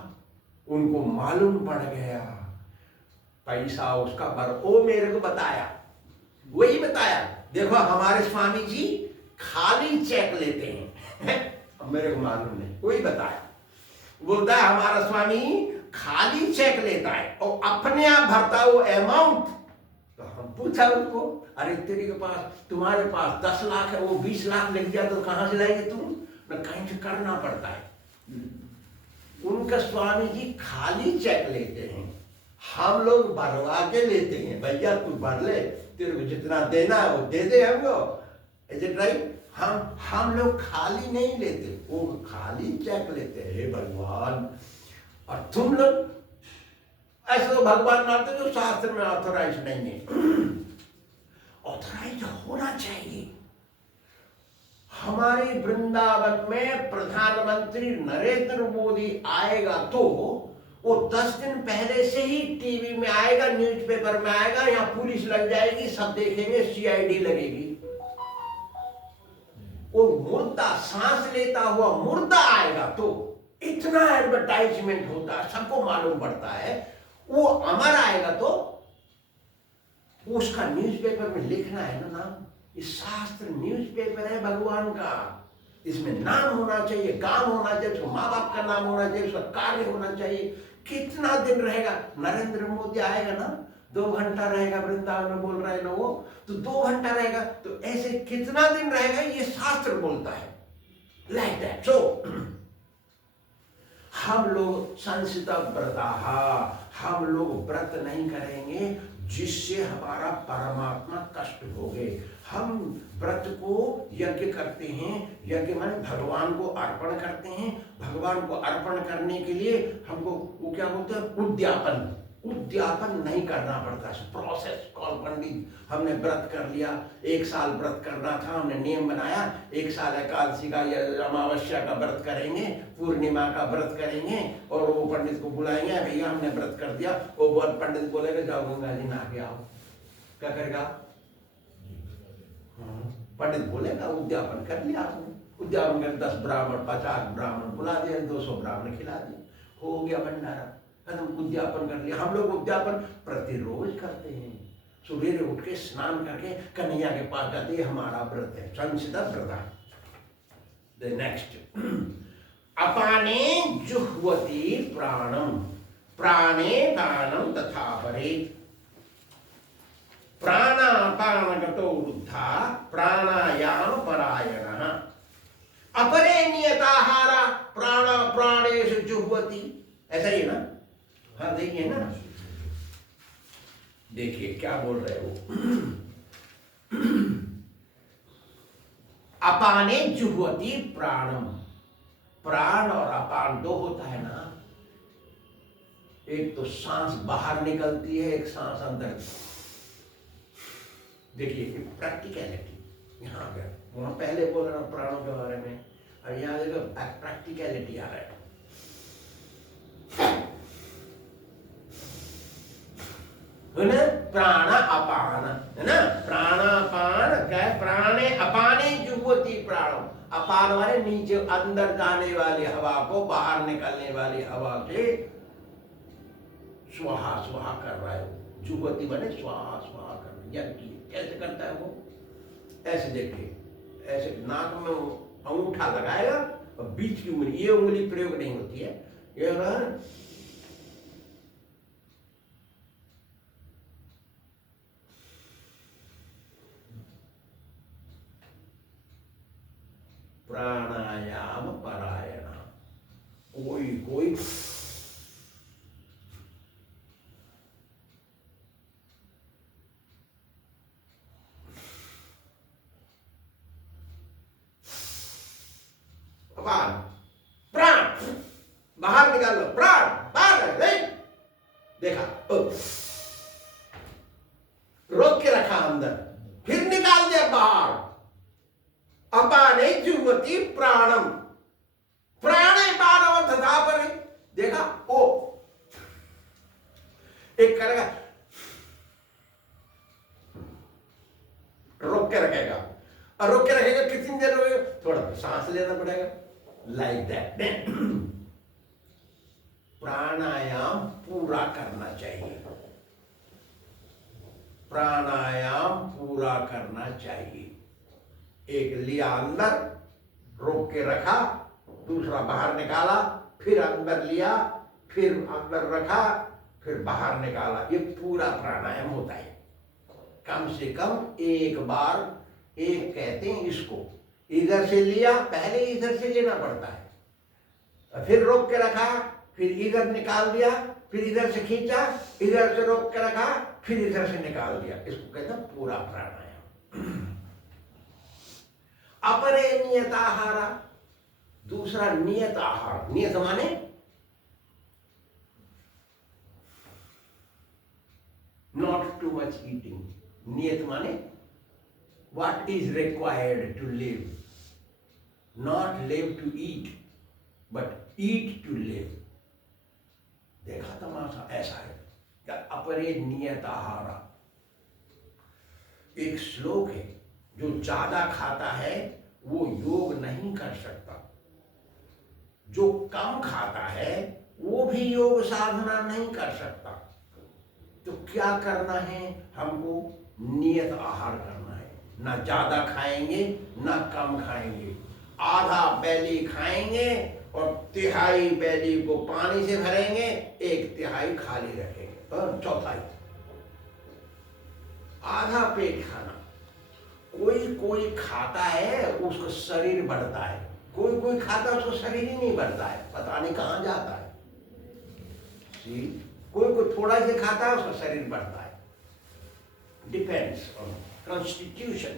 उनको मालूम पड़ गया पैसा उसका वो मेरे को बताया, वही बताया। देखो हमारे स्वामी जी खाली चेक लेते हैं। मेरे को मालूम नहीं, वही बताया। बोलता है हमारा स्वामी खाली चेक लेता है और अपने आप भरता वो अमाउंट। तो हम पूछा उसको, अरे तेरे के पास, तुम्हारे पास 10 लाख है, वो 20 लाख लिख दिया तो कहां से लाएंगे तुम? न कहीं से करना पड़ता है। उनका स्वामी जी खाली चेक लेते हैं, हम लोग भरवा के लेते हैं। भैया तू भर ले, तेरे को जितना देना है वो दे दे हमको। Is it right? हम लोग खाली नहीं लेते, वो खाली चेक लेते हैं। हे भगवान, और तुम लोग ऐसे तो भगवान मानते जो शास्त्र में ऑथोराइज नहीं है। ऑथराइज होना चाहिए। हमारे वृंदावन में प्रधानमंत्री नरेंद्र मोदी आएगा तो वो 10 दिन पहले से ही टीवी में आएगा, न्यूज़पेपर में आएगा, यहाँ पुलिस लग जाएगी, सब देखेंगे, CID लगेगी। वो मुर्दा, सांस लेता हुआ मुर्दा आएगा तो इतना एडवर्टाइजमेंट होता है, सबको मालूम पड़ता है। वो अमर आएगा तो उसका न्यूज़पेपर में लिखना है ना नाम। इस शास्त्र न्यूज़पेपर है भगवान का, इसमें नाम होना चाहिए, काम होना चाहिए, उसको माँ बाप का नाम होना चाहिए, उसका कार्य होना चाहिए। कितना दिन रहेगा? नरेंद्र मोदी आएगा ना, 2 घंटा रहेगा, वृंदावन में बोल रहा है ना वो, तो 2 घंटा रहेगा, तो ऐसे कितना दिन रहेगा ये शास्त्र बोलता है। Like that. सो हम लोग संसिता व्रताहा, हम लोग व्रत नहीं करेंगे जिससे हमारा परमात्मा कष्ट भोगे। हम व्रत को यज्ञ करते हैं, यज्ञ माने भगवान को अर्पण करते हैं। भगवान को अर्पण करने के लिए हमको वो क्या बोलते हैं? उद्यापन। उद्यापन नहीं करना पड़ता, प्रोसेस कॉल पंडित। हमने व्रत कर लिया, 1 साल व्रत करना था, हमने नियम बनाया 1 साल एकादशी का या अमावस्या का व्रत करेंगे, पूर्णिमा का व्रत करेंगे, और वो पंडित को बुलाएंगे, भैया हमने व्रत कर दिया। वो पंडित बोलेगा जाओ गंगा जी नहा के आओ, क्या करेगा? पंडित बोलेगा उद्यापन कर लिया आपने, उद्यापन कर 10 ब्राह्मण 50 ब्राह्मण बुला दिया, 200 ब्राह्मण खिला दिया, हो गया भंडारा खत्म, उद्यापन कर लिया। हम लोग उद्यापन प्रतिरोज करते हैं, सुबह उठ के स्नान करके कन्हैया के पास जाते हैं, हमारा व्रत है, संसिदा व्रत। द नेक्स्ट, अपाने जुह्वति प्राणम, प्राणे प्राणम तथा परे, प्राणापानगतो वृद्धा प्राणायाम परायणः, अपरे नियताहारा प्राण प्राणेषु जुह्वति। ऐसा ही है ना? हाँ देखिए ना, देखिए क्या बोल रहे हो। अपाने जुह्वति प्राणम, प्राण और अपान 2 होता है ना, एक तो सांस बाहर निकलती है, एक सांस अंदर। देखिए प्रैक्टिकलिटी यहाँ आ गया, वहां पहले बोल रहा प्राणों के बारे में, अब यहाँ देखो प्रैक्टिकलिटी आ रहा है। प्राण अपान है ना, प्राणापान क्या है? प्राणे अपाने जुह्वति प्राणम, अपान वाले नीचे अंदर जाने वाली हवा को बाहर निकलने वाली हवा से स्वाहा स्वाहा कर रहा है। जुह्वति बने स्वाहा स्वाहा कर रहा है। कैसे करता है वो? ऐसे देखिए, ऐसे नाक में अंगूठा लगाएगा और बीच की उंगली, ये उंगली प्रयोग नहीं होती है, ये प्राणायाम परायण। कोई कोई अपान, प्राण बाहर निकाल लो, प्राण बाहर नहीं देखा, रोक के रखा अंदर, फिर निकाल दिया बाहर। अपाने जुह्वति प्राणम, प्राणे बाणव तथा परे, देखा ओ एक करेगा, रोक के रखेगा, और रोक के रखेगा कितनी देर रोकेगा? थोड़ा सांस लेना पड़ेगा, लाइक दैट। प्राणायाम पूरा करना चाहिए, प्राणायाम पूरा करना चाहिए। एक लिया अंदर, रोक के रखा, दूसरा बाहर निकाला, फिर अंदर लिया, फिर अंदर रखा, फिर बाहर निकाला, ये पूरा प्राणायाम होता है। कम से कम एक बार, एक कहते हैं इसको, इधर से लिया, पहले इधर से लेना पड़ता है, फिर रोक के रखा, फिर इधर निकाल दिया, फिर इधर से खींचा, इधर से रोक के रखा, फिर इधर से निकाल दिया, इसको कहते हैं पूरा प्राणायाम। अपरे नियत आहारा, दूसरा नियत आहार। नियत माने नॉट टू मच ईटिंग, नियत माने what is required to live, not live to eat but eat to live। देखा तमाशा, ऐसा है क्या? अपरे नियत आहारा एक श्लोक है, जो ज्यादा खाता है वो योग नहीं कर सकता, जो कम खाता है वो भी योग साधना नहीं कर सकता। तो क्या करना है हमको? नियत आहार करना है, ना ज्यादा खाएंगे ना कम खाएंगे, आधा बैली खाएंगे और तिहाई बैली को पानी से भरेंगे, एक तिहाई खाली रखेंगे और चौथाई आधा पेट खाना। कोई कोई खाता है उसको शरीर बढ़ता है, कोई कोई खाता है उसको शरीर ही नहीं बढ़ता है, पता नहीं कहां जाता है। कोई कोई थोड़ा से खाता है उसका शरीर बढ़ता है, डिपेंड्स ऑन कॉन्स्टिट्यूशन।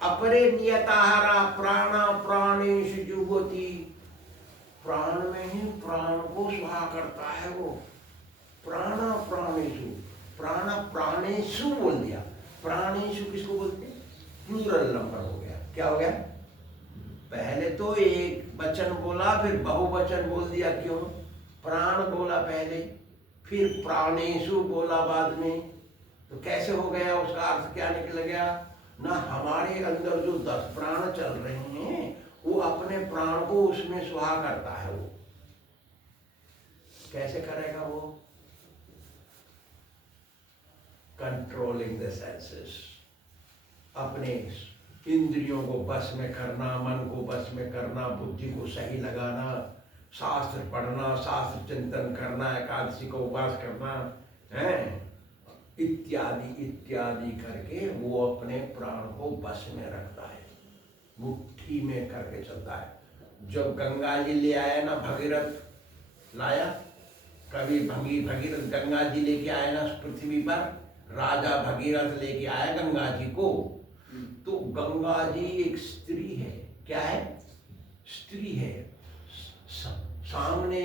अपरे नियताहारा प्राण प्राणेषु जुह्वति, प्राण में ही प्राण को स्वाहा करता है वो। प्राणा प्राणेशु, प्राणा प्राणेशु बोल दिया। प्राणेशु किसको बोलते हैं? प्लूरल नंबर हो गया। क्या हो गया? पहले तो एक वचन बोला, फिर बहुवचन बोल दिया। क्यों? प्राण बोला पहले, फिर प्राणेशु बोला बाद में, तो कैसे हो गया? उसका अर्थ क्या निकल गया ना? हमारे अंदर जो 10 प्राण चल रहे हैं, वो अपने प्राण को उसमें सुहा करता है। वो कैसे करेगा? वो कंट्रोलिंग द सेंसेस, अपने इंद्रियों को बस में करना, मन को बस में करना, बुद्धि को सही लगाना, शास्त्र पढ़ना, शास्त्र चिंतन करना, एकादशी को उपवास करना है, इत्यादि इत्यादि करके वो अपने प्राण को बस में रखता है, मुट्ठी में करके चलता है। जब गंगा जी ले आया ना, भगीरथ लाया, कभी भगीरथ गंगा जी लेके आया ना पृथ्वी पर, राजा भगीरथ लेके आया गंगा जी को, तो गंगा जी एक स्त्री है। क्या है? स्त्री है। सामने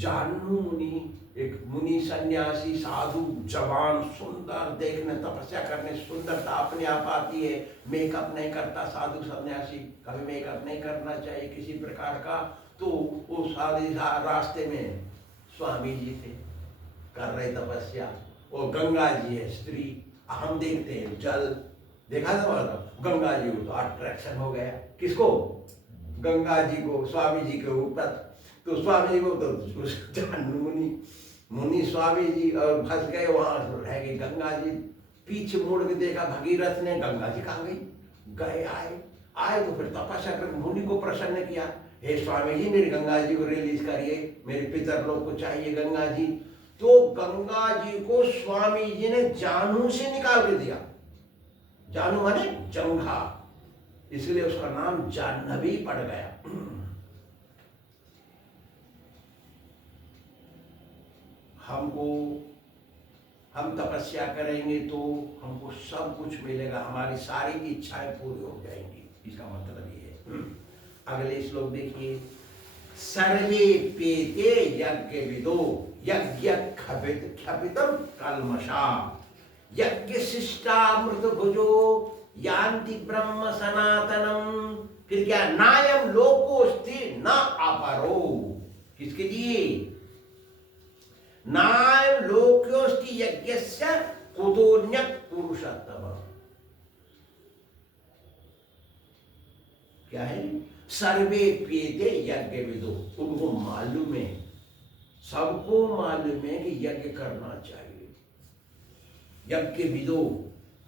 जाह्नू मुनि, एक मुनि सन्यासी साधु, जवान, सुंदर, देखने तपस्या करने सुंदरता अपने आप आती है, मेकअप नहीं करता साधु सन्यासी, कभी मेकअप नहीं करना चाहिए किसी प्रकार का। तो वो साधु रास्ते में स्वामी जी थे, कर रहे तपस्या, वो गंगा जी है स्त्री। हम देखते हैं जल, देखा था मतलब गंगा जी को, तो अट्रैक्शन हो गया। किसको? गंगा जी को, स्वामी जी के ऊपर। तो स्वामी जी को तो जाह्नू मुनि स्वामी जी और फंस गए वहां, रह गई गंगा जी। पीछे मुड़ के देखा भगीरथ ने, गंगा जी कहाँ गई? गए आए तो फिर तपस्या कर मुनि को प्रसन्न किया, हे स्वामी जी मेरी गंगा जी को रिलीज करिए, मेरे पितर लोग को चाहिए गंगा जी। तो गंगा जी को स्वामी जी ने जाह्नू से निकाल के दिया। जाह्नू माने जंघा, इसलिए उसका नाम जाह्नवी पड़ गया। हम तपस्या करेंगे तो हमको सब कुछ मिलेगा, हमारी सारी इच्छाएं पूरी हो जाएंगी, इसका मतलब ये है। अगले श्लोक देखिए, सर्वे पेते यज्ञ विदो यज्ञ क्षपितम कल्मषा यज्ञ शिष्टामृत भुजो यान्ति ब्रह्म सनातनम। फिर क्या? नायम लोकोस्ति न अपरो। किसके लिए? नायम लोकोस्ति यज्ञस्य कुतोऽन्यत् पुरुषोत्तम। क्या है? सर्वे पेते यज्ञ विदो, उनको मालूम है, सबको मालूम है कि यज्ञ करना चाहिए। यज्ञ विदो,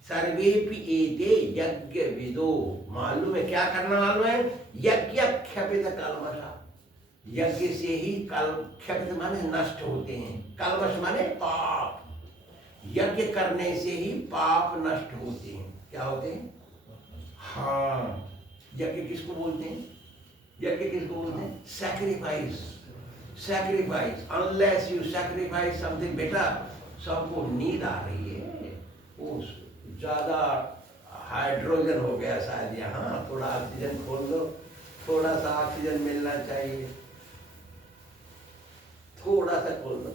सर्वे पेते यज्ञ विदो, मालूम है क्या करना मालूम है? यज्ञ क्षपित कल्मषा, यज्ञ से ही क्षपित माने नष्ट होते हैं, कल्मष माने पाप, यज्ञ करने से ही पाप नष्ट होते हैं। क्या होते हैं? हाँ, यज्ञ किसको बोलते हैं? यज्ञ किसको बोलते हैं? Sacrifice. Sacrifice, unless you sacrifice something better. सबको नींद आ रही है, वो ज्यादा हाइड्रोजन हो गया शायद यहाँ, थोड़ा ऑक्सीजन खोल दो, थोड़ा सा ऑक्सीजन मिलना चाहिए, थोड़ा सा खोल दो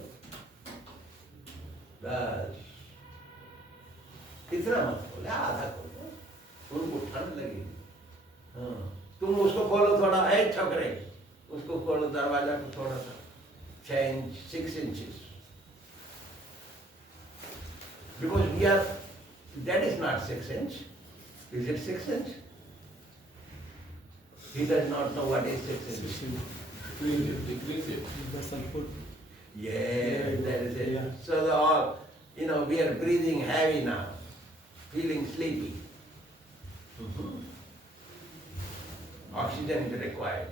बस। कितना मत खोले, आधा खोल दो, उनको ठंड लगेगी। हाँ, तुम उसको खोलो थोड़ा, एक छोकरे उसको खोलो दरवाजा को थोड़ा सा, 6 inches, because we are, that is not 6 inch. Is it 6 inch? He does not know what is 6 inch. Yeah, that is it. Yeah. So the all, we are breathing heavy now, feeling sleepy. Oxygen is required.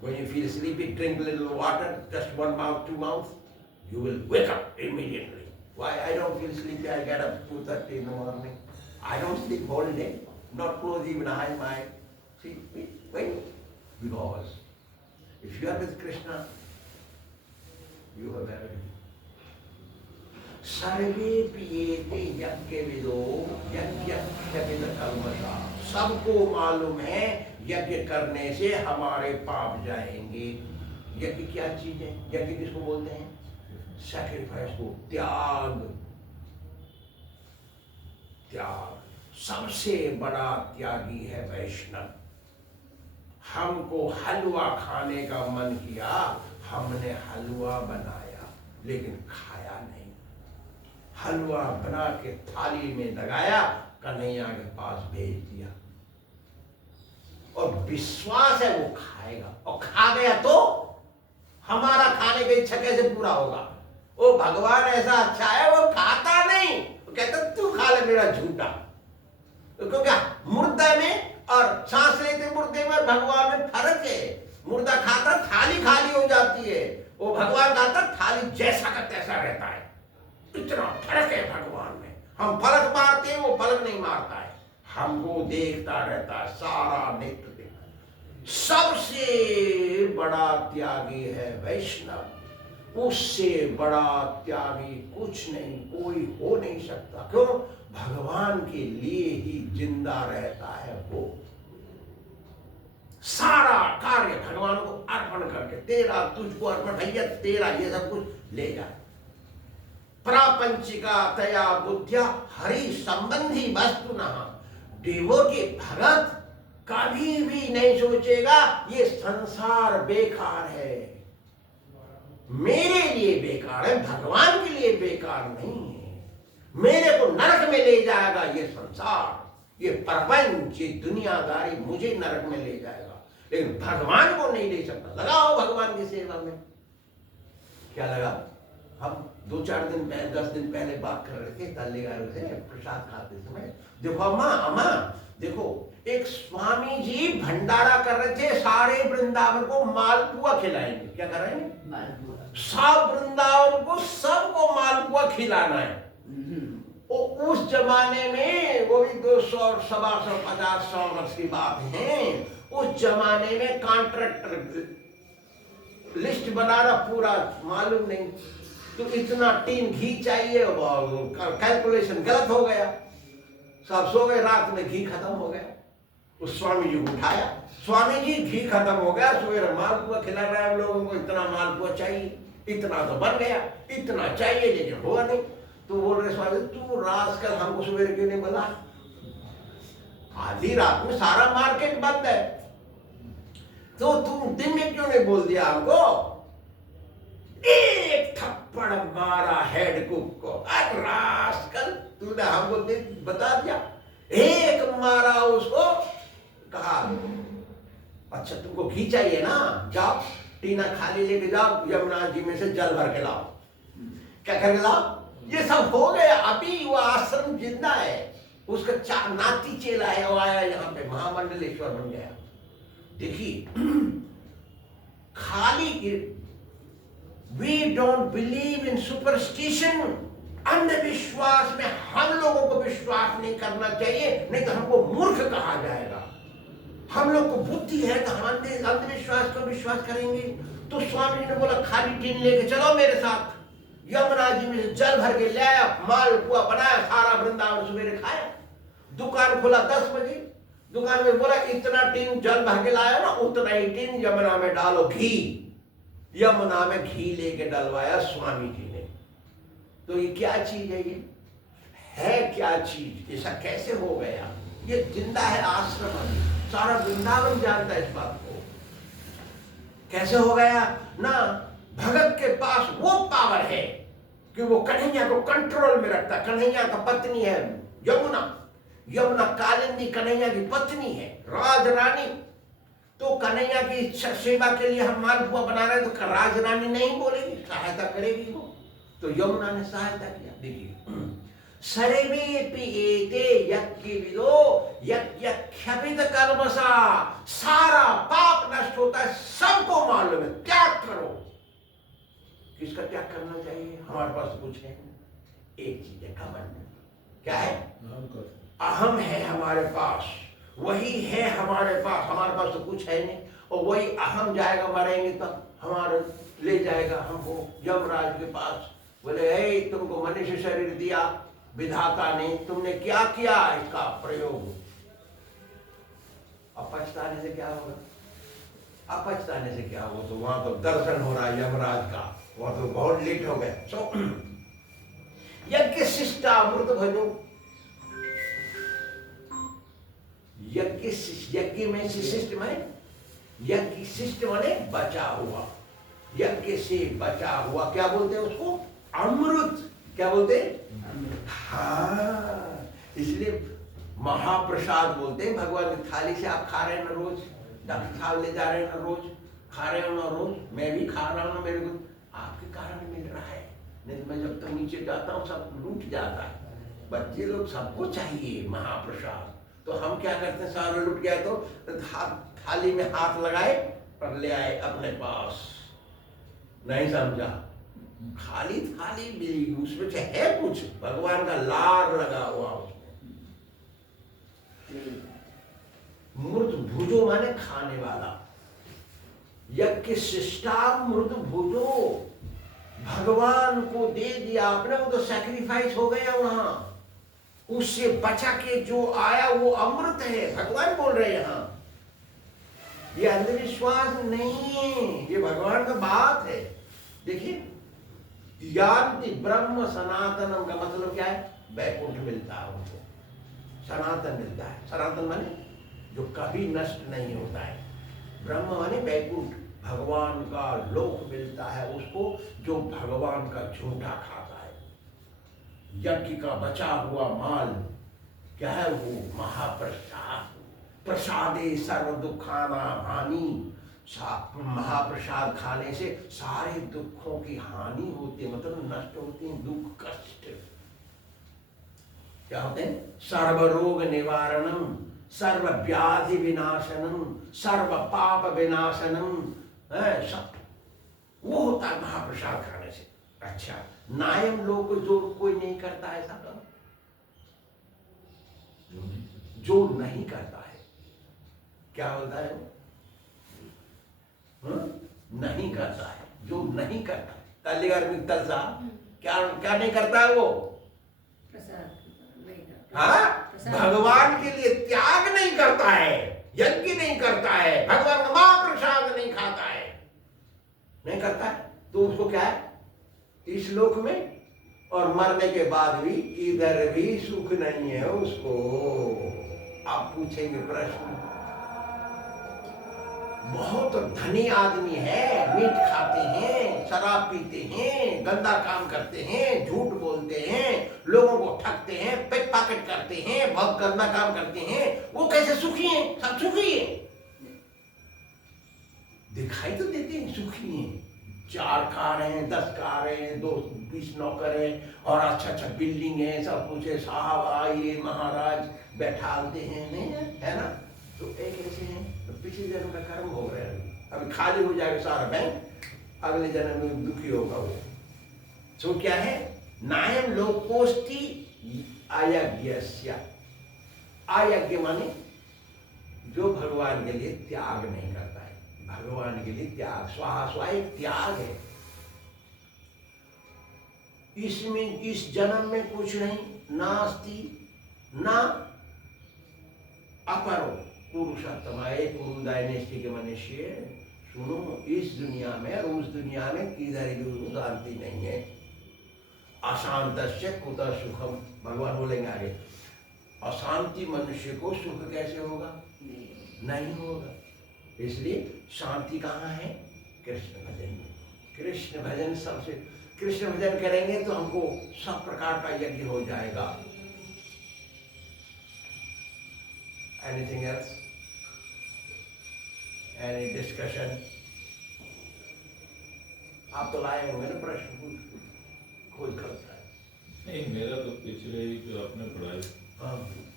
When you feel sleepy, drink a little water, just 1 mouth, 2 mouths, you will wake up immediately. Why I don't feel sleepy? I get up 2:30 in the morning. I don't sleep whole day, not close even eye, my see, wait. Because if you are with Krishna, you are very. सर्वे पियेते यज्ञ विदो यज्ञ क्षपित कल्मषा। सबको मालूम है यज्ञ करने से हमारे पाप जाएंगे। यज्ञ क्या चीज है? यज्ञ किसको बोलते हैं? सैक्रिफाइस को त्याग, त्याग। सबसे बड़ा त्यागी है वैष्णव। हमको हलवा खाने का मन किया, हमने हलवा बनाया लेकिन खाया नहीं। हलवा बना के थाली में लगाया, कन्हैया के पास भेज दिया, और विश्वास है वो खाएगा, और खा गया तो हमारा खाने की इच्छा कैसे पूरा होगा? वो भगवान ऐसा अच्छा है, वो खाता नहीं, वो कहता तू खा ले मेरा झूठा। तो क्या मुर्दा में और सांस लेते मुर्दे में भगवान में फर्क है। मुर्दा खाता थाली खाली हो जाती है, वो भगवान खाता थाली जैसा का तैसा रहता है। इतना फर्क है भगवान में। हम फलक मारते हैं, वो फलक नहीं मारता है, हमको देखता रहता है, सारा नेत्र देखता है। सबसे बड़ा त्यागी है वैष्णव। उससे बड़ा त्यागी कुछ नहीं, कोई हो नहीं सकता। क्यों? भगवान के लिए ही जिंदा रहता है वो। सारा कार्य भगवान को अर्पण करके, तेरा तुझको अर्पण, भैया तेरा ये सब कुछ ले जा। प्रापंचिका तया बुद्धिया हरि संबंधी वस्तु न। डिवोटी भगत कभी भी नहीं सोचेगा ये संसार बेकार है, मेरे लिए बेकार है, भगवान के लिए बेकार नहीं है। मेरे को नरक में ले जाएगा ये संसार, ये प्रपंच, ये दुनियादारी मुझे नरक में ले जाएगा, लेकिन भगवान को नहीं ले सकता। लगाओ भगवान की सेवा में। क्या लगा? हम 2-4 दिन पहले, 10 दिन पहले बात कर रहे थे तल्लीगारों से प्रसाद खाते समय। देखो अम्मा देखो, एक स्वामी जी भंडारा कर रहे थे, सारे वृंदावन को मालपुआ खिलाएंगे। क्या कर रहे हैं? मालपुआ। सब वृंदावन को सबको मालपुआ खिलाना है। उस जमाने में, वो भी 200, 125, 50 वर्ष की बात है, उस जमाने में कॉन्ट्रैक्टर लिस्ट बनाना पूरा मालूम नहीं, तो इतना टीन घी चाहिए, कैलकुलेशन गलत हो गया, सब सो गए, रात में घी खत्म हो गया। उस स्वामी जी को उठाया, स्वामी जी घी खत्म हो गया, सवेरे मालपुआ खिला रहा है हम लोगों को, इतना मालपुआ चाहिए, इतना तो बन गया, इतना चाहिए लेकिन हुआ नहीं। तो बोल रहे स्वामी तू रात कल हमको सवेरे क्यों नहीं बोला? आधी रात में सारा मार्केट बंद है, तो तुम दिन में क्यों नहीं बोल दिया हमको? एक थप्पड़ मारा हेड कुक को, अरे रास्कल तूने हमको बता दिया। एक मारा उसको, कहा अच्छा तुमको घी चाहिए ना, जाओ टीना खाली लेके जाओ, यमुना जी में से जल भर के लाओ। क्या करके लाओ? ये सब हो गया। अभी वो आश्रम जिंदा है, उसका नाती चेला है, वो आया यहाँ पे महामंडलेश्वर बन गया। देखिए खाली we don't believe in superstition, अंधविश्वास में हम लोगों को विश्वास नहीं करना चाहिए, नहीं तो हमको मूर्ख कहा जाएगा। हम लोग को बुद्धि है तो हम अंधविश्वास को विश्वास करेंगे। तो स्वामी जी ने बोला खाली टीन लेके चलो मेरे साथ, यमुना जी में से जल भर के ले आया, मालपुआ बनाया, सारा वृंदावन सवेरे खाया। दुकान खुला 10 बजे, दुकान में बोला इतना टीन जल भर के लाया ना, उतना ही टीन यमुना में डालो घी। यमुना में घी लेके डलवाया स्वामी जी ने। तो ये क्या चीज है? ये है क्या चीज? ऐसा कैसे हो गया? ये जिंदा है आश्रम, सारा वृंदावन जानता है इस बात को। कैसे हो गया ना? भगत के पास वो पावर है कि वो कन्हैया को कंट्रोल में रखता। कन्हैया का पत्नी है यमुना, यमुना कालिंदी कन्हैया की पत्नी है, राज रानी। तो कन्हैया की सेवा के लिए हम मालपुआ बना रहे हैं, तो राज रानी नहीं बोलेगी, सहायता करेगी वो। तो यमुना ने सहायता किया। देखिए सर्वे पीएते यज्ञविदो यज्ञक्षपित कर्मसा, सारा पाप नष्ट होता है, सबको मालूम है। त्याग करो। किसका त्याग करना चाहिए? हमारे पास कुछ है, एक चीज है घमंड। क्या है? अहम है हमारे पास, वही है हमारे पास। हमारे पास तो कुछ है नहीं, और वही अहम जाएगा, मरेंगे तब हमारे ले जाएगा हमको यमराज के पास। बोले हे तुमको मनुष्य शरीर दिया विधाता ने, तुमने क्या किया इसका प्रयोग? अब पछताने से क्या होगा? अब पछताने से क्या होगा? तो वहां तो दर्शन हो रहा है यमराज का, वो तो बहुत लेट हो गए। सो यज्ञ शिष्टामृत भजो, यज्ञ में से शिष्ट माने, यज्ञ शिष्ट माने बचा हुआ, यज्ञ से बचा हुआ क्या बोलते हैं उसको? अमृत। क्या बोलते हैं? हाँ, इसलिए महाप्रसाद बोलते हैं। भगवान की थाली से आप खा रहे हैं ना रोज, डॉक्टर साहब ले जा रहे हैं ना रोज, खा रहे हो ना रोज, मैं भी खा रहा हूँ ना, मेरे को आपके कारण मिल रहा है। नहीं तो मैं जब तक नीचे जाता हूँ सब लूट जाता है। बच्चे लोग सबको चाहिए महाप्रसाद, तो हम क्या करते हैं, सारे लुट गया तो थाली में हाथ लगाए और ले आए अपने पास। नहीं समझा? खाली थाली मिली, उसमें से है कुछ, भगवान का लार लगा हुआ उसमें। मृत भुजो माने खाने वाला, यज्ञ शिष्टा मृत भुजो, भगवान को दे दिया आपने, वो तो सैक्रिफाइस हो गया वहां, उससे बचा के जो आया वो अमृत है। भगवान बोल रहे हैं यहां, ये अंधविश्वास नहीं है, ये भगवान का बात है। देखिए, यान्ति ब्रह्म सनातनम का मतलब क्या है? वैकुंठ मिलता है उनको, सनातन मिलता है। सनातन माने जो कभी नष्ट नहीं होता है, ब्रह्म माने वैकुंठ, भगवान का लोक मिलता है उसको जो भगवान का झूठा खाता है। यज्ञ का बचा हुआ माल क्या है? वो महाप्रसाद। प्रसादे सर्व दुखाना हानि, महाप्रसाद खाने से सारे दुखों की हानि होती है, मतलब नष्ट होती है, दुख कष्ट क्या होते हैं? सर्व रोग निवारणम, सर्व व्याधि विनाशनम, सर्व पाप विनाशनम, सब वो होता है महाप्रसाद खाने से। अच्छा, नायम लोग जो कोई नहीं करता है, ऐसा काम जो नहीं करता है, क्या होता है? नहीं करता है, जो नहीं करता है। तल्लीगर में तलसा क्या क्या नहीं करता है वो? हाँ, भगवान के लिए त्याग नहीं करता है, यज्ञ नहीं करता है, भगवान का महाप्रसाद नहीं खाता है, नहीं करता है, तो उसको क्या है? इस लोक में और मरने के बाद भी इधर भी सुख नहीं है उसको। आप पूछेंगे प्रश्न, बहुत धनी आदमी है, मीट खाते हैं, शराब पीते हैं, गंदा काम करते हैं, झूठ बोलते हैं, लोगों को ठगते हैं, पिक पॉकेट करते हैं, बहुत गंदा काम करते हैं, वो कैसे सुखी हैं? सब सुखी हैं, दिखाई तो देते हैं सुखी हैं। 4 कार हैं, 10 कार हैं, 20 नौकर हैं और अच्छा अच्छा बिल्डिंग है, सब कुछ है, साहब आइए महाराज बैठालते हैं, नहीं है ना? तो एक ऐसे हैं, तो पिछले जन्म का कर्म हो रहा है, अभी खाली हो जाएगा सारा बैंक, अगले जन्म में दुखी होगा वो। तो क्या है? नायम लोकोष्टि अयज्ञस्य, अयज्ञ माने जो भगवान के लिए त्याग नहीं करता है, भगवान के लिए त्याग, स्वाहा स्वाहा एक त्याग है। इसमें इस जन्म में कुछ नहीं, नास्ति ना अपरो पुरुषोत्तमाय पुरुदायनेष्टि के मनुष्य, सुनो, इस दुनिया में और उस दुनिया में किधर भी शांति नहीं है। अशांतस्य कुतः सुखम, भगवान बोलेंगे आगे, अशांति मनुष्य को सुख कैसे होगा? नहीं होगा। इसलिए शांति कहाँ है? कृष्ण भजन में। कृष्ण भजन सबसे, कृष्ण भजन करेंगे तो हमको सब प्रकार का यज्ञ हो जाएगा। Anything else? Any discussion? आप तो लाए होंगे ना प्रश्न, खोज करता है। नहीं, मेरा तो पिछले ही जो आपने पढ़ाई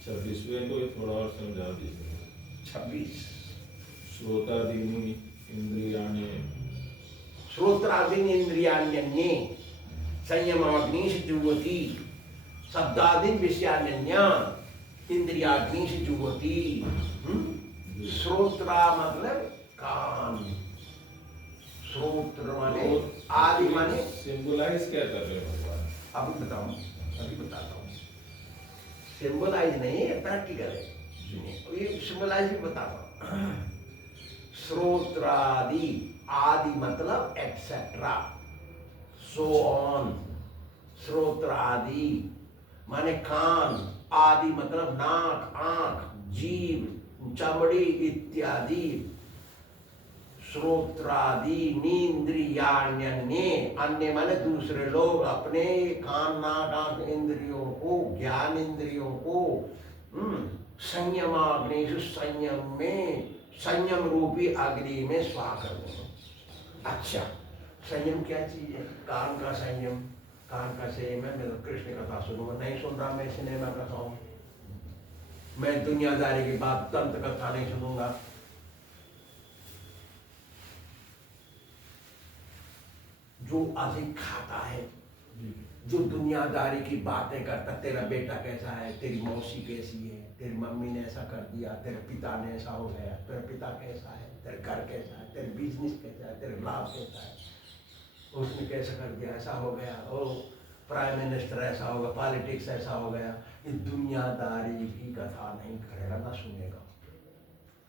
26वें को थोड़ा और समझा दीजिए। 26 श्रोतादीनि इंद्रियाणि, श्रोत्रादीनि इंद्रियाण्यन्ये संयमाग्निश जुह्वति, शब्दादीन विषयान्यन्या इंद्रियाग्निश जुह्वति। श्रोत्रा मतलब कान, श्रोत्र माने आदि माने, सिंबलाइज क्या कर रहे हो भगवान? अभी बताऊं, अभी बताता हूँ। सिंबलाइज नहीं है, प्रैक्टिकल है, सुनिए, ये सिंबलाइज भी बताता हूँ। श्रोत्रादि, आदि मतलब एक्सेट्रा, सो ऑन। श्रोत्र आदि माने कान, आदि मतलब नाक, आंख, जीव, चमड़ी इत्यादि। श्रोत्रादि नींद्रियाण्यन्ये, अन्य माने दूसरे लोग अपने कान नाक आंख इंद्रियों को, ज्ञान इंद्रियों को संयमाग्नि, संयम में, संयम रूपी अग्नि में स्वाह कर दो। अच्छा, संयम क्या चीज है? कान का संयम, कान का संयम है मैं तो कृष्ण कथा सुनूंगा, नहीं सुन रहा मैं सिनेमा कथा हूं, मैं दुनियादारी की बात तंत्र कथा नहीं सुनूंगा। जो अधिक खाता है, जो दुनियादारी की बातें करता, तेरा बेटा कैसा है, तेरी मौसी कैसी है, तेरी मम्मी ने ऐसा कर दिया, तेरे पिता ने ऐसा हो गया, तेरा पिता कैसा है, तेरे घर कैसा है, तेरे बिजनेस कैसा है, तेरे लाभ कैसा है, उसने कैसा कर दिया, ऐसा हो गया, ओ प्राइम मिनिस्टर ऐसा होगा, पॉलिटिक्स ऐसा हो गया। ये दुनियादारी की कथा नहीं करेगा ना सुनेगा।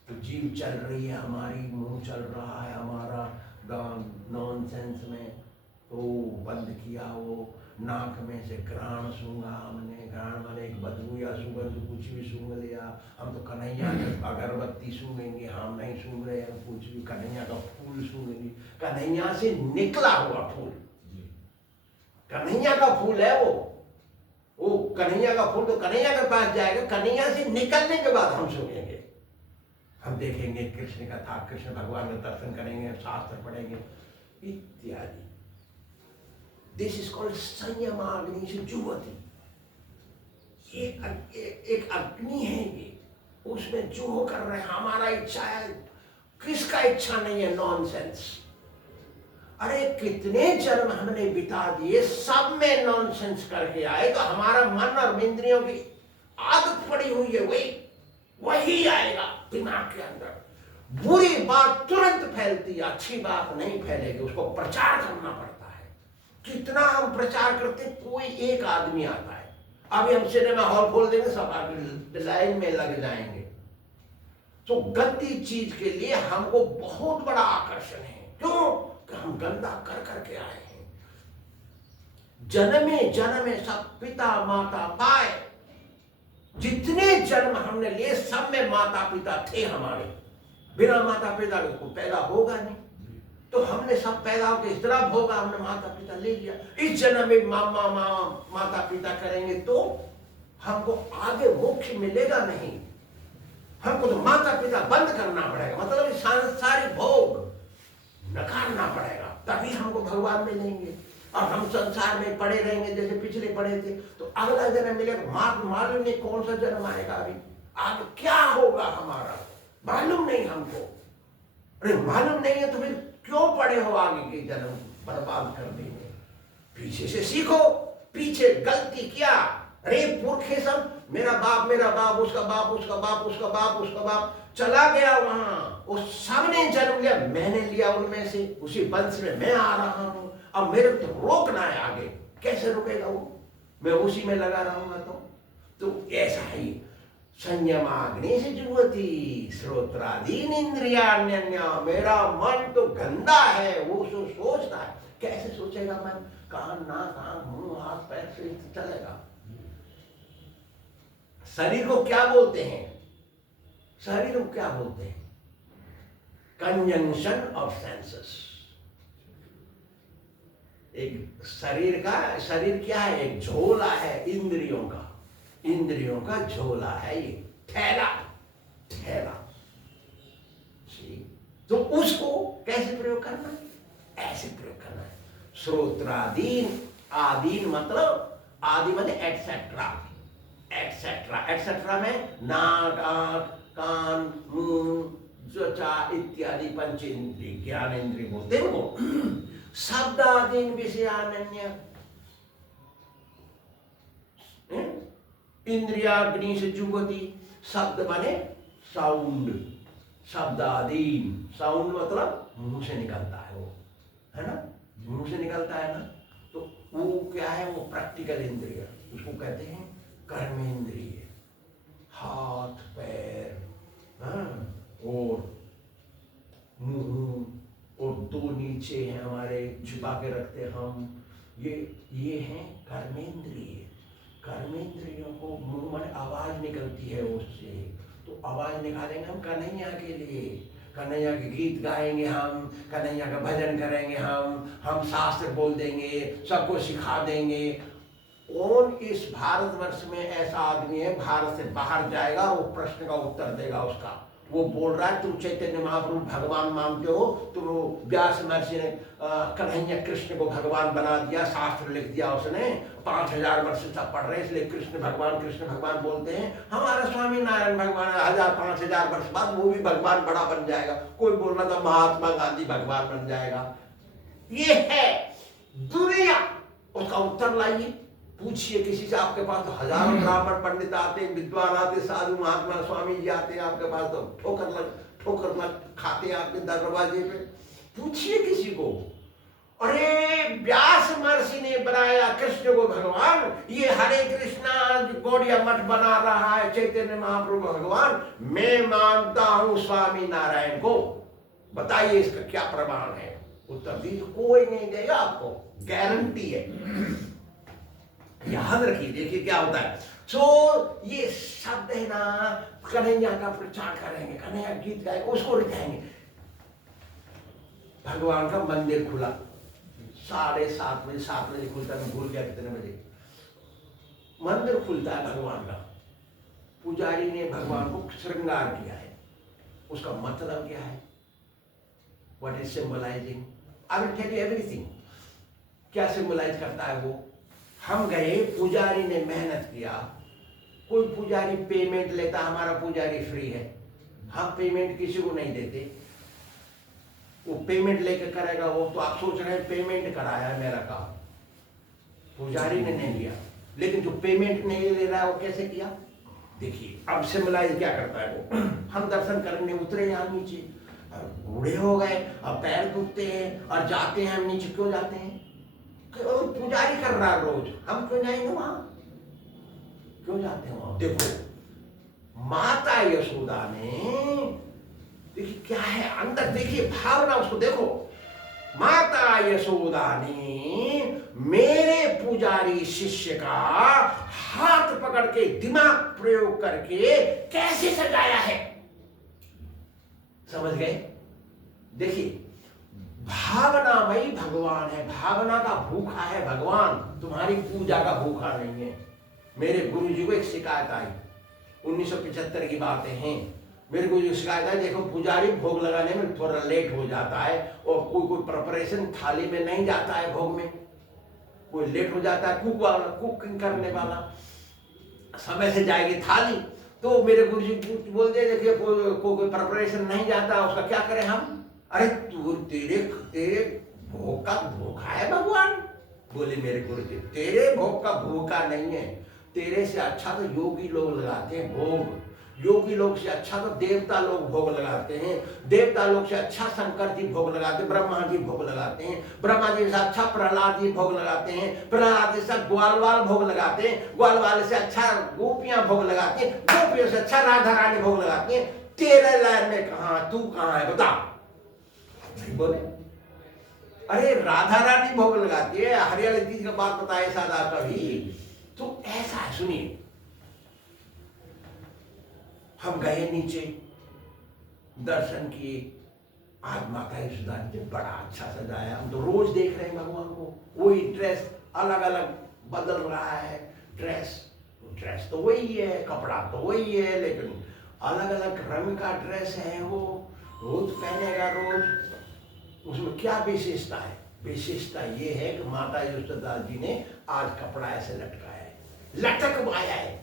तो जीव चल रही है हमारी, मुंह चल रहा है हमारा गान नॉनसेंस में, तो बंद किया। वो नाक में से घ्राण सूंघा हमने, घ्राण माने एक बदबू या सुगंध कुछ भी सूंघ लिया। हम तो कन्हैया की अगरबत्ती सूंघेंगे, हम नहीं सूंघ रहे हैं कुछ भी, कन्हैया का फूल सूंघेंगे, कन्हैया से निकला हुआ फूल, कन्हैया का फूल है वो कन्हैया का फूल तो कन्हैया के पास जाएगा, कन्हैया से निकलने के बाद हम सूंघेंगे, हम देखेंगे कृष्ण का था, कृष्ण भगवान का दर्शन करेंगे, शास्त्र पढ़ेंगे इत्यादि। दिस इज कॉल्ड संयमाग्नि से जुवती। एक अग्नि है ये, उसमें जो कर रहे हैं हमारा इच्छा है, किसका इच्छा नहीं है, नॉनसेंस। अरे कितने जन्म हमने बिता दिए, सब में नॉनसेंस करके आए, तो हमारा मन और इंद्रियों की आदत पड़ी हुई है, वही आएगा दिमाग के अंदर। बुरी बात तुरंत फैलती है, अच्छी बात नहीं फैलेगी, उसको प्रचार करना पड़ता है। कितना हम प्रचार करते, कोई एक आदमी आता है, अभी हम सिनेमा हॉल खोल देंगे, सब आगे लाइन में लग जाएंगे। तो गंदी चीज के लिए हमको बहुत बड़ा आकर्षण है, क्यों कि हम गंदा कर करके आए हैं। जन्मे सब पिता माता पाए, जितने जन्म हमने लिए सब में माता पिता थे हमारे, बिना माता पिता को पैदा होगा नहीं, तो हमने सब पैदा होकर इस तरह भोगा, हमने माता पिता ले लिया। इस जन्म में माता पिता करेंगे तो हमको आगे मोक्ष मिलेगा नहीं, हमको तो माता पिता बंद करना पड़ेगा, मतलब सांसारिक भोग नकारना पड़ेगा, तभी हमको भगवान मिलेंगे। और हम संसार में पड़े रहेंगे जैसे पिछले पड़े थे, तो अगला जन्म मिलेगा, मालूम नहीं कौन सा जन्म आएगा, अभी आगे क्या होगा हमारा मालूम नहीं हमको। अरे मालूम नहीं है तो फिर क्यों पड़े हो आगे के जन्म बर्बाद कर देंगे। पीछे से सीखो, पीछे गलती किया, अरे पुरखे सब, मेरा बाप, उसका बाप, उसका बाप, उसका बाप, उसका बाप चला गया वहां, उस सबने जन्म लिया, मैंने लिया उनमें से, उसी वंश में मैं आ रहा हूं, अब मेरे को तो रोकना है आगे, कैसे रुकेगा वो, मैं उसी में लगा रहूंगा। तो ऐसा ही संयमाग्नि से जुवती श्रोत्रादीन इंद्रियाण्यन्या। मेरा मन तो गंदा है, वो सोचता है, कैसे सोचेगा मन, कान नाक आंख मुंह हाथ पैर से चलेगा। शरीर को क्या बोलते हैं, शरीर को क्या बोलते हैं, कंजंक्शन ऑफ सेंसेस। एक शरीर क्या है, एक झोला है इंद्रियों का झोला है, ये थैला। तो उसको कैसे प्रयोग करना है, ऐसे प्रयोग करना है। श्रोत्रादीन, आदीन मतलब आदि माने एटसेट्रा में नाक आंख कान मुंह त्वचा इत्यादि पंचेंद्रिय ज्ञानेन्द्रिय बोलते हैं वो। शब्दादीन विषयान्य, इंद्रियाग्नि से जुगती, शब्द माने साउंड, शब्दादीन, साउंड मतलब मुंह से निकलता है वो, है ना, मुंह से निकलता है ना, तो वो क्या है, वो प्रैक्टिकल इंद्रिय, उसको कहते हैं कर्मेंद्रिय, हाथ पैर और मुंह और दो नीचे पीछे हैं हमारे, छुपा के रखते हम। ये हैं कर्मेंद्रिय। कर्मेंद्रियों को मुंह में आवाज निकलती है उससे, तो आवाज निकालेंगे हम कन्हैया के लिए। कन्हैया के गीत गाएंगे हम, कन्हैया का भजन करेंगे हम शास्त्र बोल देंगे, सबको सिखा देंगे। कौन इस भारतवर्ष में ऐसा आदमी है भारत से बाहर जाएगा, वो प्रश्न का उत्तर देगा उसका। वो बोल रहा है तुम चैतन्य महाप्रभु भगवान मानते हो, तुम व्यास महर्षि ने कन्हैया कृष्ण को भगवान बना दिया, शास्त्र लिख दिया उसने, 5000 वर्ष से सब पढ़ रहे इसलिए कृष्ण भगवान बोलते हैं। हमारा स्वामी नारायण भगवान 5000 वर्ष बाद वो भी भगवान बड़ा बन जाएगा। कोई बोल रहा था महात्मा गांधी भगवान बन जाएगा। ये है दुनिया। उसका उत्तर लाइए, पूछिए किसी से। आपके पास तो हजारों ब्राह्मण पंडित आते, विद्वान आते, साधु महात्मा स्वामी जी आते हैं आपके पास, तो ठोकर लग खाते हैं आपके दरवाजे पे। पूछिए किसी को, अरे व्यास महर्षि ने बनाया कृष्ण को भगवान, ये हरे कृष्णा गौड़िया मठ बना रहा है चैतन्य महाप्रभु भगवान, मैं मानता हूं स्वामी नारायण को, बताइए इसका क्या प्रमाण है? उत्तर दीजिए। कोई नहीं देगा आपको, गारंटी है। याद रखिए, देखिए क्या होता है। ये शब्द है ना, कन्हैया का प्रचार करेंगे, कन्हैया गीत गाएंगे, उसको रिझाएंगे। भगवान का मंदिर खुला 7:30 बजे, 7 बजे खुलता है, मैं भूल गया कितने बजे मंदिर खुलता है भगवान का। पुजारी ने भगवान को श्रृंगार किया है, उसका मतलब क्या है? What is symbolising? I will tell you everything. क्या सिंबलाइज करता है वो? हम गए, पुजारी ने मेहनत किया। कोई पुजारी पेमेंट लेता, हमारा पुजारी फ्री है, हम पेमेंट किसी को नहीं देते। वो पेमेंट लेके करेगा वो, तो आप सोच रहे हैं पेमेंट कराया है मेरा काम, पुजारी ने नहीं लिया। लेकिन जो पेमेंट नहीं ले रहा है वो कैसे किया? देखिए अब सिंबलाइज क्या करता है वो। हम दर्शन करने उतरे यहाँ नीचे, बूढ़े हो गए, अब पैर दुखते हैं और जाते हैं हम नीचे। क्यों जाते हैं? पुजारी कर रहा है रोज, हम क्यों जाएंगे वहां? क्यों जाते हैं वहां? देखो माता यशोदा ने, देखिए क्या है अंदर, देखिए भावना, उसको देखो। माता यशोदा ने मेरे पुजारी शिष्य का हाथ पकड़ के दिमाग प्रयोग करके कैसे सजाया है, समझ गए? देखिए भावनामयी भगवान है, भावना का भूखा है भगवान, तुम्हारी पूजा का भूखा नहीं है। मेरे गुरुजी को एक शिकायत आई, 1975 की बातें हैं। मेरे को जो शिकायत आई, देखो पुजारी भोग लगाने में थोड़ा लेट हो जाता है और कोई प्रिपरेशन थाली में नहीं जाता है, भोग में कोई लेट हो जाता है, कुकिंग करने वाला समय से जाएगी थाली। तो मेरे गुरुजी बोलते देखिए कोई प्रिपरेशन नहीं जाता, उसका क्या करें हम? अरे तू तेरे भोग का भूखा है भगवान। बोले मेरे गुरुजी तेरे भोग का भूखा नहीं है, तेरे से अच्छा तो योगी लोग लगाते हैं भोग, योगी लोग से अच्छा तो देवता लोग भोग लगाते हैं, देवता लोग से अच्छा शंकर जी भोग लगाते हैं, ब्रह्मा जी भोग लगाते हैं, ब्रह्मा जी से अच्छा प्रहलाद जी भोग लगाते हैं, प्रहलाद जी से ग्वालवाल भोग लगाते हैं, ग्वालवाल से अच्छा गोपियां भोग लगाती हैं, गोपियों से अच्छा राधा रानी भोग लगाती हैं। तेरे लाइन में कहा, तू कहाँ है बता? बोले अरे राधा रानी भोग लगाती है, हरियाली जी का बात बताए सादा कभी। तो ऐसा है, सुनिए। हम गए नीचे, दर्शन किए, आज माता यशोदा ने बड़ा अच्छा सजाया। हम तो रोज देख रहे हैं भगवान को, वही ड्रेस अलग अलग बदल रहा है, ड्रेस तो वही है, कपड़ा तो वही है, लेकिन अलग अलग रंग का ड्रेस है वो, रोज पहनेगा रोज। उसमें क्या विशेषता है? विशेषता ये है कि माता यशोदा जी ने आज कपड़ा ऐसे लटकाया है, लटकवाया है।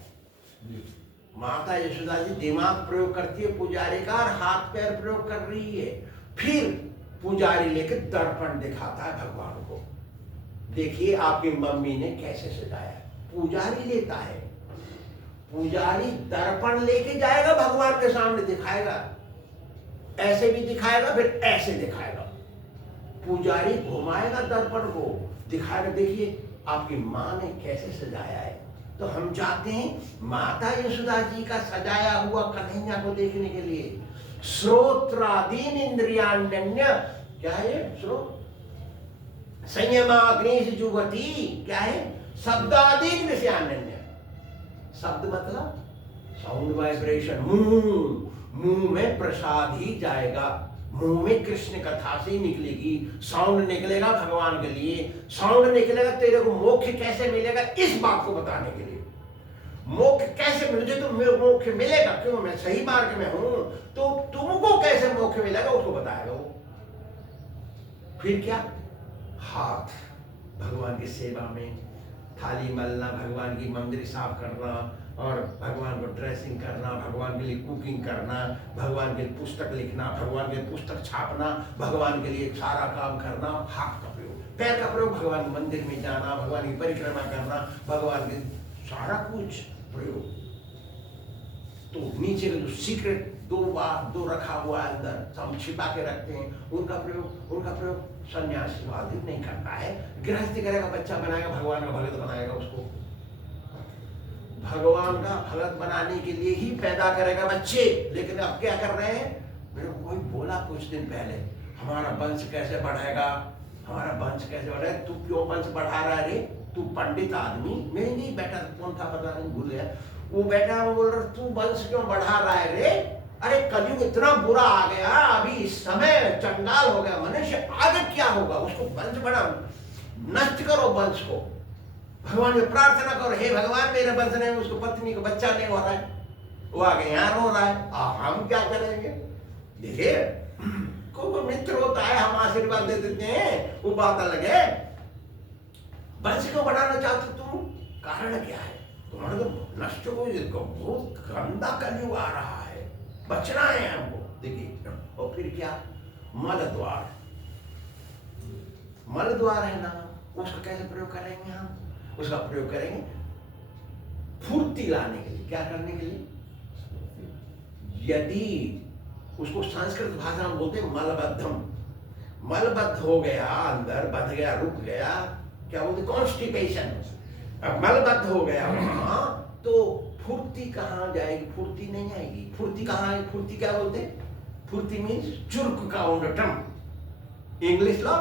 माता यशोदा जी दिमाग प्रयोग करती है पुजारी का, और हाथ पैर प्रयोग कर रही है। फिर पुजारी लेकर दर्पण दिखाता है भगवान को, देखिए आपकी मम्मी ने कैसे सजाया। पुजारी लेता है, पुजारी दर्पण लेके जाएगा भगवान के सामने, दिखाएगा, ऐसे भी दिखाएगा, फिर ऐसे दिखाएगा। पुजारी घुमाएगा दर्पण को, दिखाएगा देखिए आपकी माँ ने कैसे सजाया है। तो हम चाहते हैं माता यशोदा जी का सजाया हुआ कन्हैया को देखने के लिए। श्रोत्रादीन इंद्रियाण्यन्य, क्या है ये? संयमाग्नि जुगति क्या है? शब्दादीन विषयान्य। शब्द मतलब साउंड वाइब्रेशन। मुंह में प्रसाद ही जाएगा, मुंह में कृष्ण कथा से निकलेगी, साउंड निकलेगा भगवान के लिए, साउंड निकलेगा तेरे को मोक्ष कैसे मिलेगा इस बात को बताने के लिए। मोक्ष कैसे मुझे तो मोक्ष मिलेगा, क्यों? मैं सही मार्ग में हूं, तो तुमको कैसे मोक्ष मिलेगा उसको बताएगा वो। फिर क्या? हाथ भगवान की सेवा में, थाली मलना, भगवान की मंदिर साफ करना, और भगवान को ड्रेसिंग करना, भगवान के लिए कुकिंग करना, भगवान के लिए पुस्तक लिखना, भगवान के लिए पुस्तक छापना, भगवान के लिए सारा काम करना। हाथ का प्रयोग, पैर का प्रयोग, भगवान के मंदिर में जाना, भगवान की परिक्रमा करना, भगवान के सारा कुछ प्रयोग। तो नीचे का जो सीक्रेट दो रखा हुआ है अंदर, हम छिपा के रखते हैं, उनका प्रयोग सन्यासीवादी नहीं करता है। गृहस्थी करेगा, बच्चा बनाएगा, भगवान का भगत बनाएगा उसको। भगवान का भगत बनाने के लिए ही पैदा करेगा बच्चे। लेकिन अब क्या कर रहे हैं? मेरे को कोई बोला कुछ दिन पहले, हमारा वंश कैसे बढ़ेगा, हमारा वंश कैसे बढ़ेगा। तू क्यों वंश बढ़ा रहा है रे? तू पंडित आदमी। मैं नहीं बेटा, कौन था पता नहीं, भूल गया वो बेटा। वो बोल रहा तू वंश क्यों बढ़ा रहा है रे? अरे कलयुग इतना बुरा आ गया, अभी इस समय चंडाल हो गया मनुष्य, आगे क्या होगा? उसको वंश बढ़ा, नष्ट करो वंश को। भगवान में प्रार्थना करो, हे भगवान मेरे वंश नहीं, उसको पत्नी को बच्चा नहीं हो रहा है, वो आगे यहाँ रो रहा है, हम क्या करेंगे? देखिए कोई मित्र होता है, हम आशीर्वाद दे देते हैं, वो बात अलग है। वंश को बढ़ाना चाहते तुम, कारण क्या है? तुम्हारा तो नष्ट हो, बहुत गंदा कलयुग आ रहा है, बचना है हमको। देखिए, और फिर क्या? मल द्वार, मल द्वार है ना, उसका कैसे प्रयोग करेंगे हम? उसका प्रयोग करेंगे फुर्ती लाने के लिए। क्या करने के लिए? यदि उसको संस्कृत भाषा में बोलते हैं मलबद्धम, मलबद्ध हो गया, अंदर बध गया, रुक गया, क्या बोलते? कॉन्स्टिपेशन। अब मलबद्ध हो गया वहां, तो फुर्ती कहाँ जाएगी? फुर्ती नहीं आएगी। फुर्ती कहाँ आएगी? फुर्ती क्या बोलते? फुर्ती मीन्स चुर्क का टर्म, इंग्लिश लो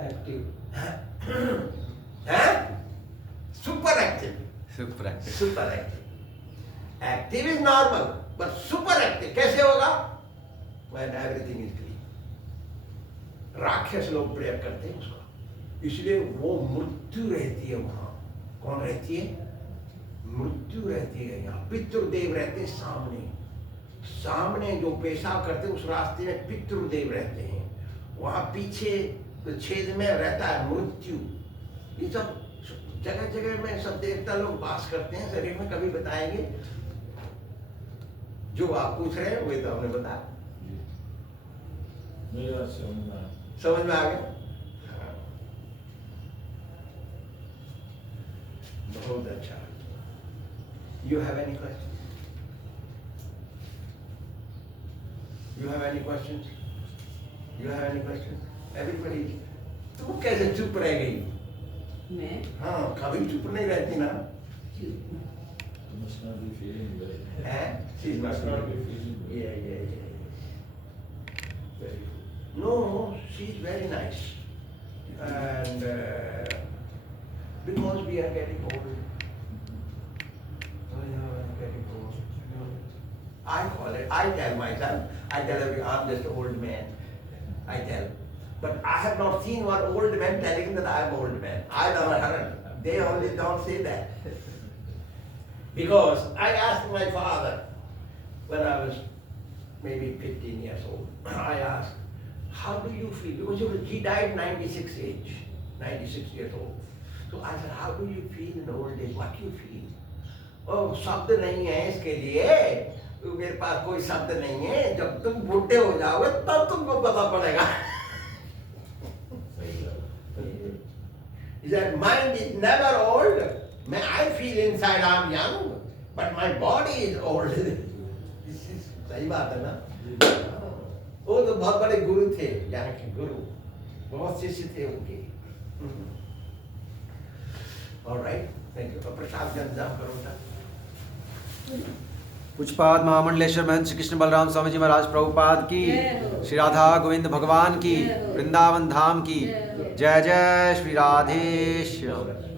एक्टिव है, super active. Super active, active is normal, but super active कैसे होगा? When everything is clean. राक्षस लोग प्रयोग करते हैं उसका, इसलिए वो मृत्यु रहती है वहां। कौन रहती है? मृत्यु रहती है। यहाँ पितृदेव रहते हैं सामने, सामने जो पेशाब करते हैं उस रास्ते में पितृदेव रहते हैं। वहां पीछे छेद में रहता है मृत्यु। ये सब जगह जगह में सब देवता लोग वास करते हैं शरीर में। कभी बताएंगे? जो आप पूछ रहे हैं वही तो हमने बताया। समझ में आ गया? बहुत अच्छा। You have any questions? You have any questions? You have any questions? Everybody, तू कैसे चुप रह गई? मैं? हाँ, कभी चुप नहीं रहती ना। Must not be feeling well. She Must not be feeling well. Yeah. Very good. No, she's very nice, and because we are getting old. I call it, I tell myself, I tell everyone, I'm just an old man. I tell. But I have not seen one old man telling that I am old man. I never heard. They only don't say that. Because I asked my father when I was maybe 15 years old, I asked, how do you feel? Because he died 96 years old. So I said, how do you feel in the old age? What do you feel? Oh, शब्द नहीं है इसके लिए, मेरे पास कोई शब्द नहीं है। जब तुम बूढ़े हो जाओगे तब तुमको पता पड़ेगा। That mind is never old. I feel inside I'm young, but my body is old. सही बात है ना? वो तो बहुत बड़े गुरु थे, यहाँ के गुरु, बहुत शिष्य थे उनके। All right, thank you. प्रसाद का इंतजाम करो था। पूज्यपाद महामंडलेश्वर महंत श्री कृष्ण बलराम स्वामी जी महाराज प्रभुपाद की, श्री राधा गोविंद भगवान की, वृंदावन धाम की जय जय श्री राधेश्याम।